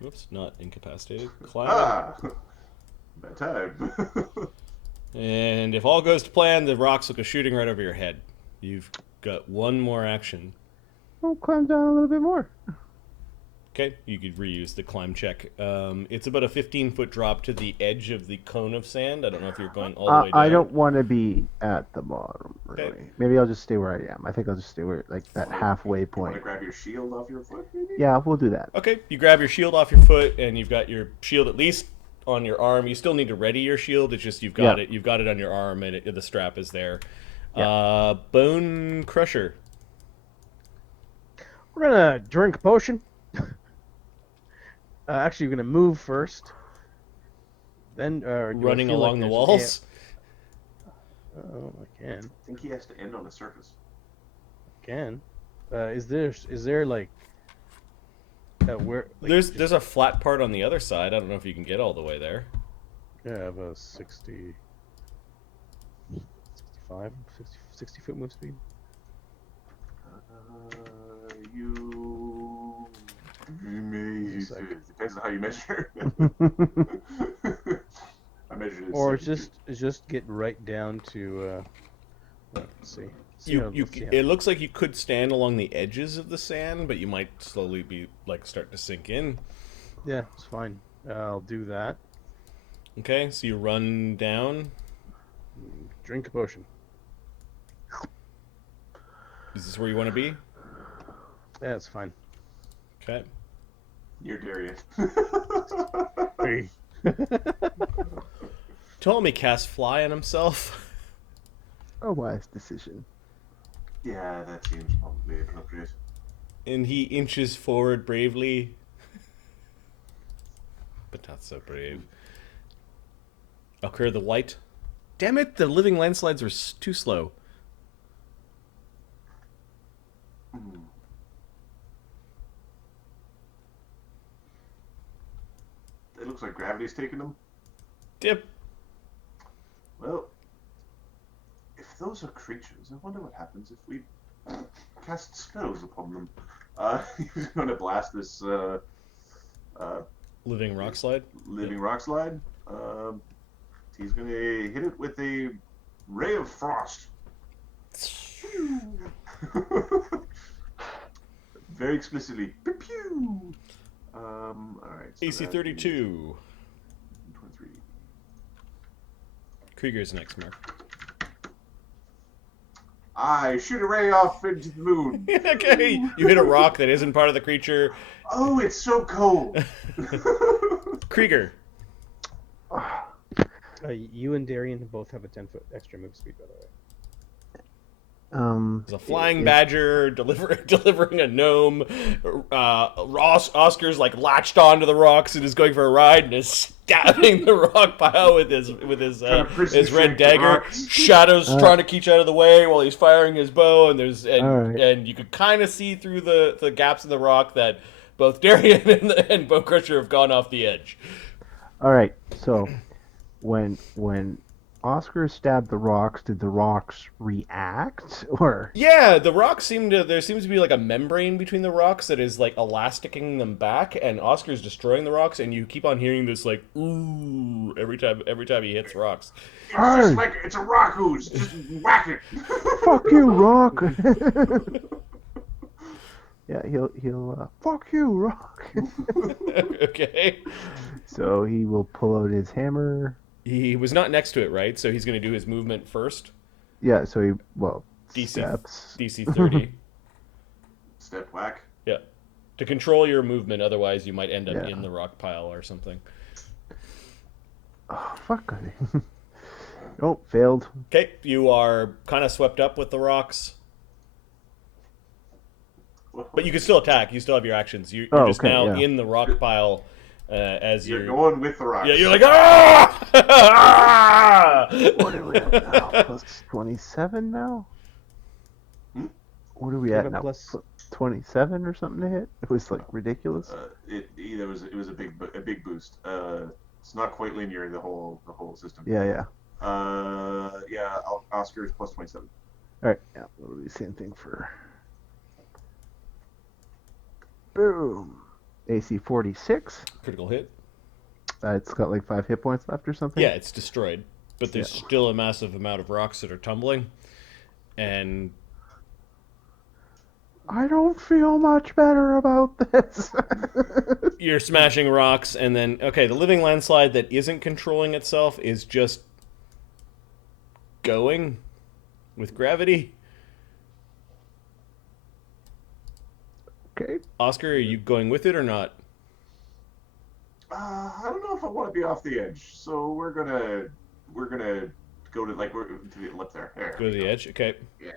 Whoops, not incapacitated. Climbing. Ah! Bad time. And if all goes to plan, the rocks will go shooting right over your head. You've got 1 more action. I'll climb down a little bit more. Okay, you could reuse the climb check. It's about a 15-foot drop to the edge of the cone of sand. I don't know if you're going all the way down. I don't want to be at the bottom, really. Okay. Maybe I'll just stay where I am. I think I'll just stay where, like, that halfway You want point. to grab your shield off your foot, maybe? Yeah, we'll do that. Okay, you grab your shield off your foot, and you've got your shield at least on your arm. You still need to ready your shield. It's just you've got it. You've got it on your arm, and the strap is there. Bone Crusher. We're gonna drink a potion. Actually, we're gonna move first. Then do I Running feel like along the there's- walls. Yeah. Oh, I can. I think he has to end on a surface. Can. Is there like where? Like, There's a flat part on the other side. I don't know if you can get all the way there. Yeah, I have a 60, 65, 60 foot move speed. Depends on how you measure. I measured it. Or 60. just get right down to. Let's see. Let's see how- It looks like you could stand along the edges of the sand, but you might slowly start to sink in. Yeah, it's fine. I'll do that. Okay, so you run down. Drink a potion. Is this where you want to be? Yeah, it's fine. Okay. You're Darian. Hey. Ptolemy casts fly on himself. A wise decision. Yeah, that seems probably appropriate. And he inches forward bravely. But not so brave. Occur the white. Damn it, the living landslides were too slow. It looks like gravity's taking them. Dip. Well, if those are creatures, I wonder what happens if we cast spells upon them. He's going to blast this Living rock slide. living rock slide. He's going to hit it with a ray of frost. Very explicitly. Pew pew. All right. So AC that 32. is 23. Krieger's next, Mark. I shoot a ray off into the moon. Okay, you hit a rock that isn't part of the creature. Oh, it's so cold. Krieger. You and Darian both have a 10-foot extra move speed, by the way. There's a flying badger delivering a gnome. Oscar's like latched onto the rocks and is going for a ride and is stabbing the rock pile with his red dagger. Rocks. Shadows trying to keep out of the way while he's firing his bow, and Alright. and you could kind of see through the gaps in the rock that both Darian and Bone Crusher have gone off the edge. All right. So when Oskar stabbed the rocks, did the rocks react, or? Yeah, the rocks there seems to be like a membrane between the rocks that is like elasticing them back, and Oscar's destroying the rocks, and you keep on hearing this like ooh every time he hits rocks. It's just like it's a rock ooze. Just whack it. Fuck you, rock! Yeah, he'll fuck you, Rock. Okay. So he will pull out his hammer. He was not next to it, right? So he's going to do his movement first. Yeah, so he DC steps. DC 30. Step whack. Yeah. To control your movement, otherwise you might end up Yeah. in the rock pile or something. Oh, fuck. Oh, failed. Okay, you are kind of swept up with the rocks. But you can still attack. You still have your actions. You're just okay, now yeah. in the rock pile as You're going with the rocks. Yeah, you're like, ah! What are we at now? Plus 27 now? What are we You have at a now? plus- 27 or something to hit? It was like ridiculous. It was a big boost. It's not quite linear in the whole system. Yeah. Oscar is plus 27. Alright, yeah, we'll do the same thing for. Boom! AC 46. Critical hit. It's got like 5 hit points left or something? Yeah, it's destroyed. But there's still a massive amount of rocks that are tumbling. And I don't feel much better about this. you're smashing rocks, and then, okay, the living landslide that isn't controlling itself is just going with gravity. Okay. Oscar, are you going with it or not? I don't know if I want to be off the edge, so we're gonna go to to the lip there. Go to the edge. Okay. Yeah.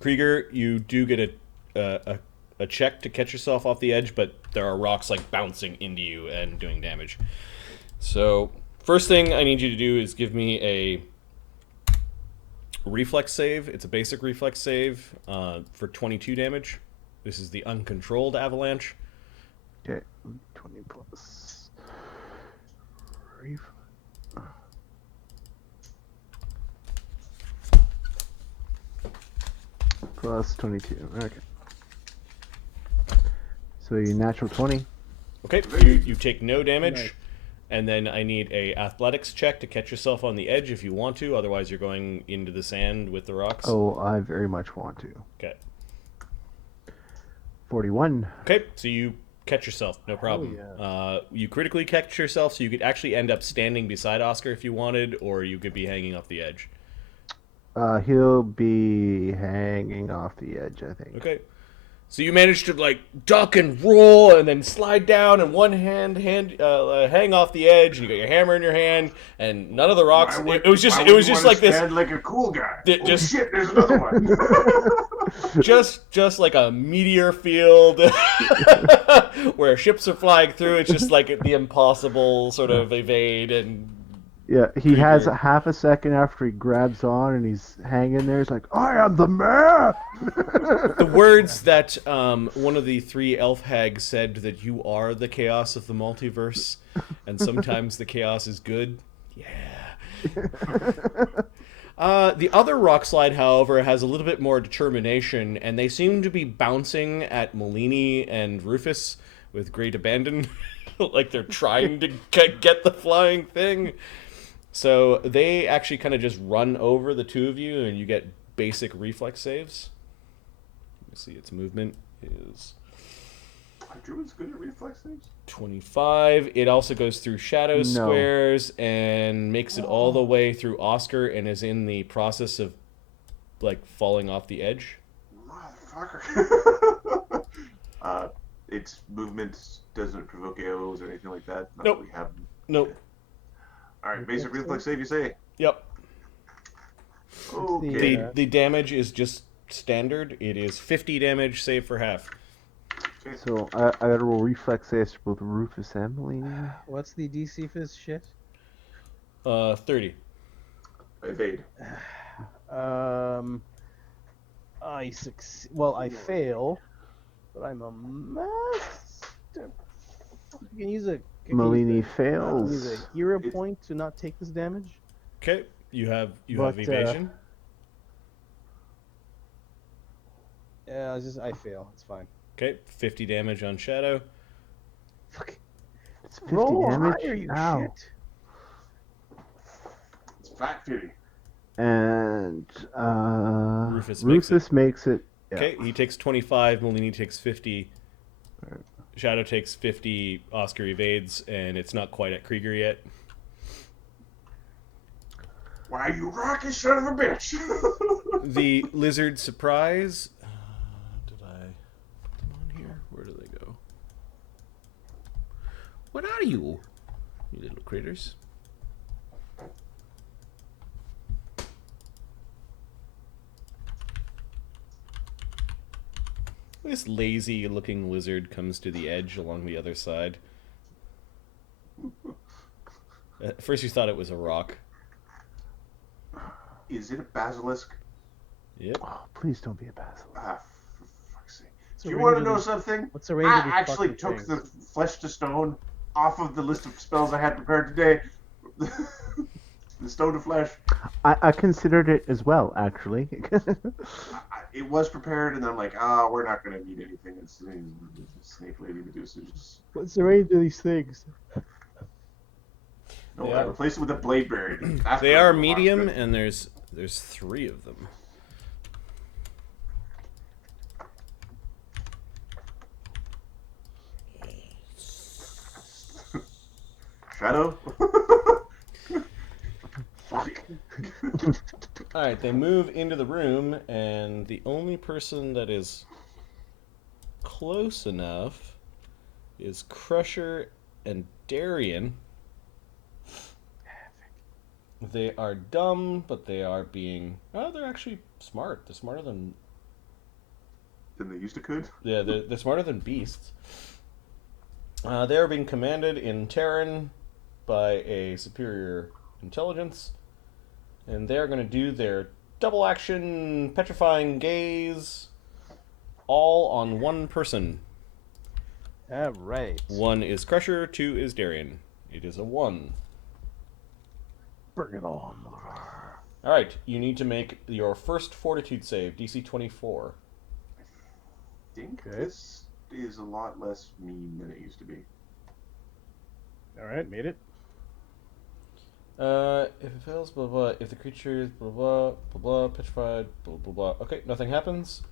Krieger, you do get a check to catch yourself off the edge, but there are rocks like bouncing into you and doing damage. So first thing I need you to do is give me a reflex save. It's a basic reflex save for 22 damage. This is the uncontrolled avalanche. Okay, 20 plus. Plus 22. Okay. So you natural 20. Okay, you take no damage, Nice. and then I need a athletics check to catch yourself on the edge if you want to. Otherwise, you're going into the sand with the rocks. Oh, I very much want to. Okay. 41. Okay, so you catch yourself, no problem. You critically catch yourself, so you could actually end up standing beside Oscar if you wanted, or you could be hanging off the edge. He'll be hanging off the edge, I think. Okay. So you managed to like duck and roll, and then slide down, and one hand hang off the edge, and you got your hammer in your hand, and none of the rocks. It was just like this. Stand like a cool guy. Just shit, there's another one. just like a meteor field where ships are flying through. It's just like the impossible sort of evade and. Yeah, he has a half a second after he grabs on and he's hanging there. He's like, I am the man! The words that one of the 3 elf hags said, that you are the chaos of the multiverse, and sometimes the chaos is good. Yeah. The other rock slide, however, has a little bit more determination, and they seem to be bouncing at Malini and Rufus with great abandon, like they're trying to get the flying thing. So they actually kind of just run over the two of you, and you get basic reflex saves. Let me see, its movement is Are druids good at reflex saves? 25. It also goes through shadow squares and makes it all the way through Oscar, and is in the process of like falling off the edge. Motherfucker. Its movement doesn't provoke AOs or anything like that. Not Nope. that we have. Nope. All right, basic reflex save. You say? Yep. Okay. The damage is just standard. It is 50 damage, save for half. So I gotta roll reflex saves for both Rufus and Malini. What's the DC for this shit? 30. Evade. I succeed. Well, I fail, but I'm a master. You can use a. Malini Use fails. a hero point to not take this damage. Okay. You have But, evasion. Yeah, I fail. It's fine. Okay. 50 damage on shadow. Fuck. It's 50 Roll damage. higher, you Ow. shit. It's fat fitty. And Rufus Rufus makes it Okay, he takes 25, Malini takes 50, Right. Shadow takes 50, Oskar evades, and it's not quite at Krieger yet. Why, you rocky son of a bitch! The lizard surprise. Did I put them on here? Where do they go? What are you little critters? This lazy-looking lizard comes to the edge along the other side. At first you thought it was a rock. Is it a basilisk? Yep. Oh, please don't be a basilisk. For fuck's sake. What's Do the you range want to of know these- something? What's the range I of these actually fucking took things? the flesh to stone off of the list of spells I had prepared today. The stone of flesh. I considered it as well, actually. It was prepared, and I'm like, we're not going to need anything. It's Snake Lady Medusa. Just What's the range of these things? no, They I are- replaced it with a blade berry. They are medium, and there's 3 of them. Shadow. Fuck. Alright, they move into the room, and the only person that is close enough is Crusher and Darian. They are dumb, but they are being... Oh, they're actually smart. They're smarter than... Than they used to could. Yeah, they're smarter than beasts. They are being commanded in Terran by a superior intelligence. And they're going to do their double action petrifying gaze all on one person. All right. 1 is Crusher, 2 is Darian. It is a 1. Bring it on. Alright, you need to make your first fortitude save, DC 24. I think Okay. this is a lot less mean than it used to be. All right, made it. If it fails, blah blah. If the creature is blah blah blah blah petrified, blah blah blah. Okay, nothing happens,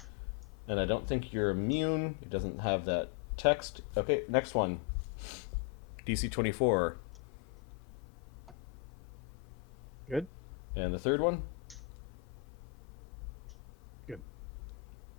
and I don't think you're immune. It doesn't have that text. Okay, next one. DC 24. Good. And the third one. Good.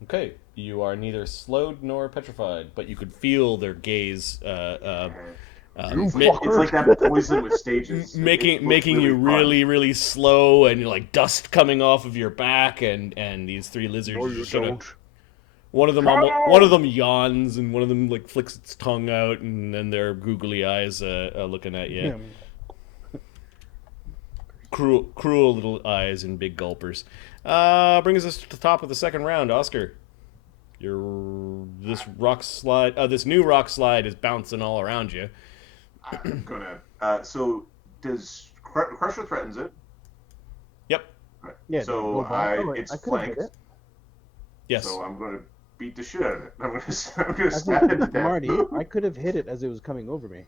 Okay, you are neither slowed nor petrified, but you could feel their gaze. It's like that poison with stages. Making It looks you fun. really slow, and like dust coming off of your back, and these 3 lizards No, are you just sort of- don't. one of them yawns, and one of them like flicks its tongue out, and then their googly eyes looking at you. Cruel little eyes and big gulpers. Brings us to the top of the second round, Oskar. This new rock slide is bouncing all around you. I'm gonna. So does Crusher threatens it? Yep. Right. Yeah. So it's I could have hit flanked. it. Yes. So I'm gonna beat the shit out of it. I'm gonna stab it to death. Marty, I could have hit it as it was coming over me.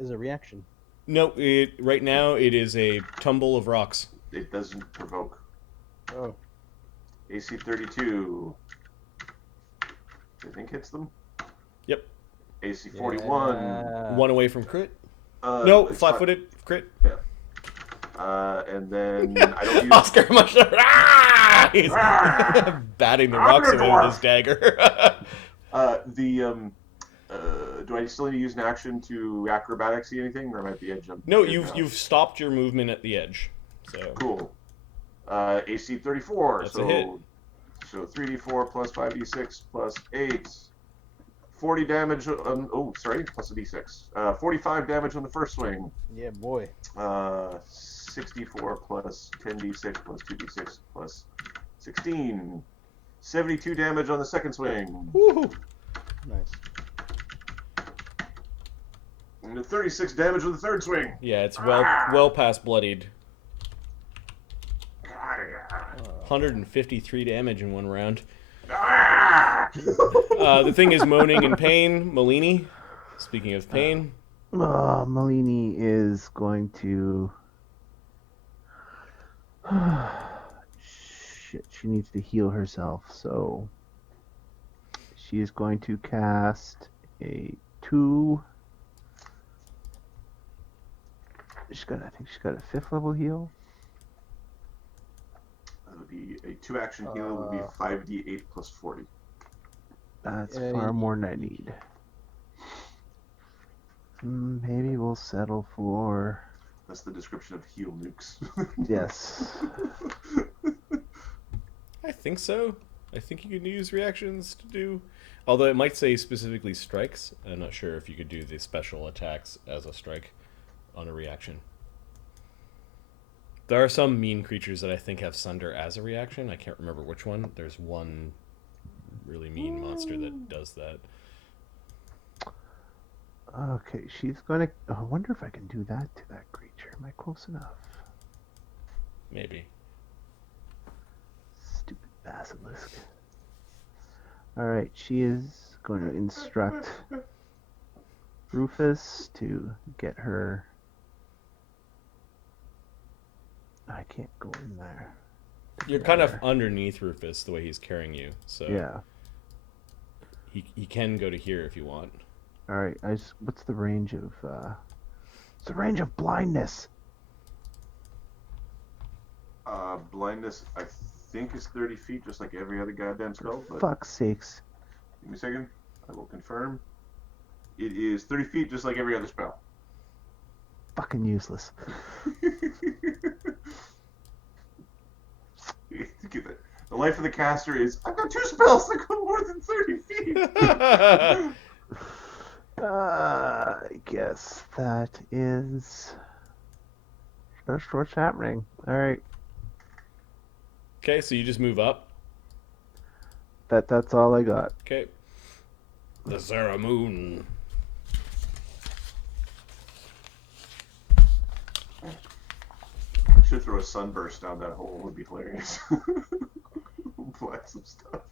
As a reaction. No. Right now it is a tumble of rocks. It doesn't provoke. Oh. AC 32. I think hits them. Yep. AC 41. Yeah. 1 away from crit. No, It's flat-footed crit. And then I don't use. Oskar much. He's Ah! batting the I'm rocks gonna away dwarf. with his dagger. Do I still need to use an action to acrobatics see anything, or am I at the edge? No, you've stopped your movement at the edge. So Cool. AC 34. That's so a hit. So 3d4 plus 5d6 plus 8. 40 damage. Plus a d6. 45 damage on the first swing. Yeah, boy. 64 plus 10d6 plus 2d6 plus 16. 72 damage on the second swing. woohoo. Nice. And 36 damage on the third swing. Yeah, it's well past bloodied. Ah! 153 damage in one round. Ah! The thing is moaning in pain. Malini, speaking of pain, Malini is going to shit, she needs to heal herself, so she is going to cast a 2. I think she's got a 5th level heal. That would be a 2-action heal. Would be 5d8 plus 40. That's far more than I need. Maybe we'll settle for... That's the description of heal nukes. Yes. I think so. I think you can use reactions to do... Although it might say specifically strikes. I'm not sure if you could do the special attacks as a strike on a reaction. There are some mean creatures that I think have Sunder as a reaction. I can't remember which one. There's one really mean monster that does that. Okay, she's gonna... I wonder if I can do that to that creature. Am I close enough? Maybe. Stupid basilisk. Alright, she is going to instruct Rufus to get her... I can't go in there. You're kind of underneath Rufus the way he's carrying you, so Yeah. he can go to here if you want. Alright, what's the range of... What's the range of blindness? Blindness, I think, is 30 feet, just like every other goddamn spell. But Fuck's sakes. give me a second. I will confirm. It is 30 feet, just like every other spell. Fucking useless. The life of the caster is, I've got 2 spells that go more than 30 feet. I guess that is... That's what's happening. Alright. Okay, so you just move up. That's all I got. Okay. The Zaramuun. I should throw a sunburst down that hole. It would be hilarious. Black some stuff.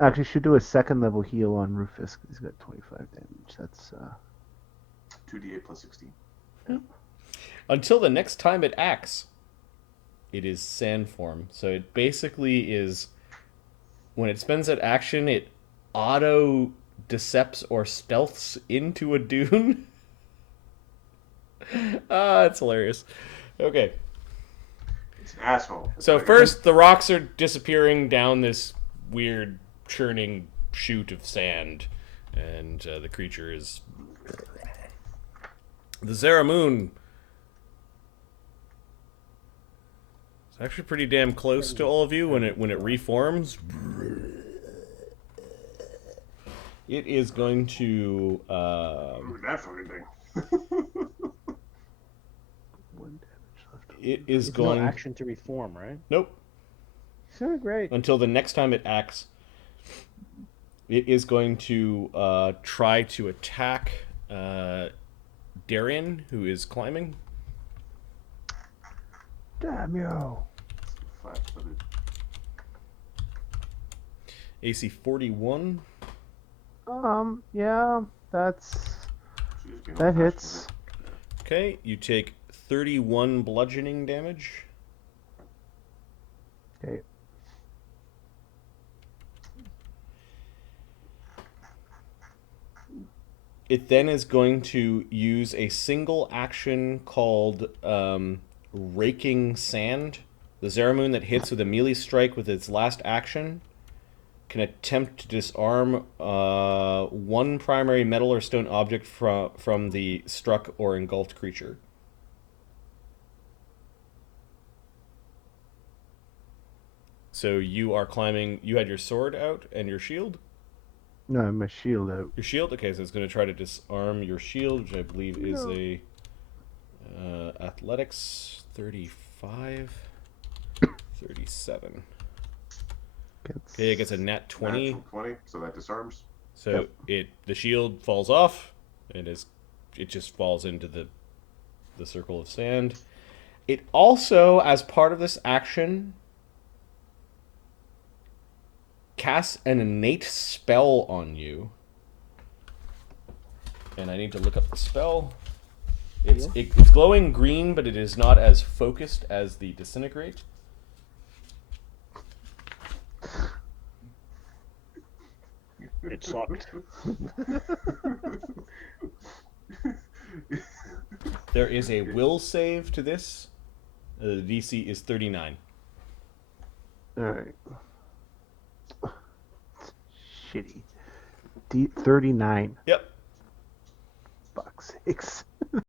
Actually, should do a 2nd level heal on Rufus because he's got 25 damage. That's 2d8 plus 16. Until the next time it acts, it is sand form. So it basically is, when it spends that action, it auto decepts or stealths into a dune. It's hilarious. Okay. It's an asshole. So first, the rocks are disappearing down this weird churning chute of sand, and the creature is... The Zaramuun is actually pretty damn close to all of you when it reforms. It is going to... that fucking thing. It is It's going... no action to reform, right? Nope. So great. Until the next time it acts, it is going to try to attack Darian, who is climbing. damn you. Flat-footed. AC 41. Yeah, that That hits. Okay, you take 31 bludgeoning damage. Okay. It then is going to use a single action called Raking Sand. The Zaramuun that hits with a melee strike with its last action can attempt to disarm one primary metal or stone object from the struck or engulfed creature. So you are climbing. You had your sword out and your shield? No, my shield out. Your shield? Okay, so it's going to try to disarm your shield, which I believe is a athletics 35, 37. Okay, it gets a nat 20. Natural 20, so that disarms. So the shield falls off, and it just falls into the circle of sand. It also, as part of this action, casts an innate spell on you. And I need to look up the spell. It's glowing green, but it is not as focused as the disintegrate. It sucked. There is a will save to this. The DC is 39. Alright. Shitty. D 39. Yep. Fuck's sakes.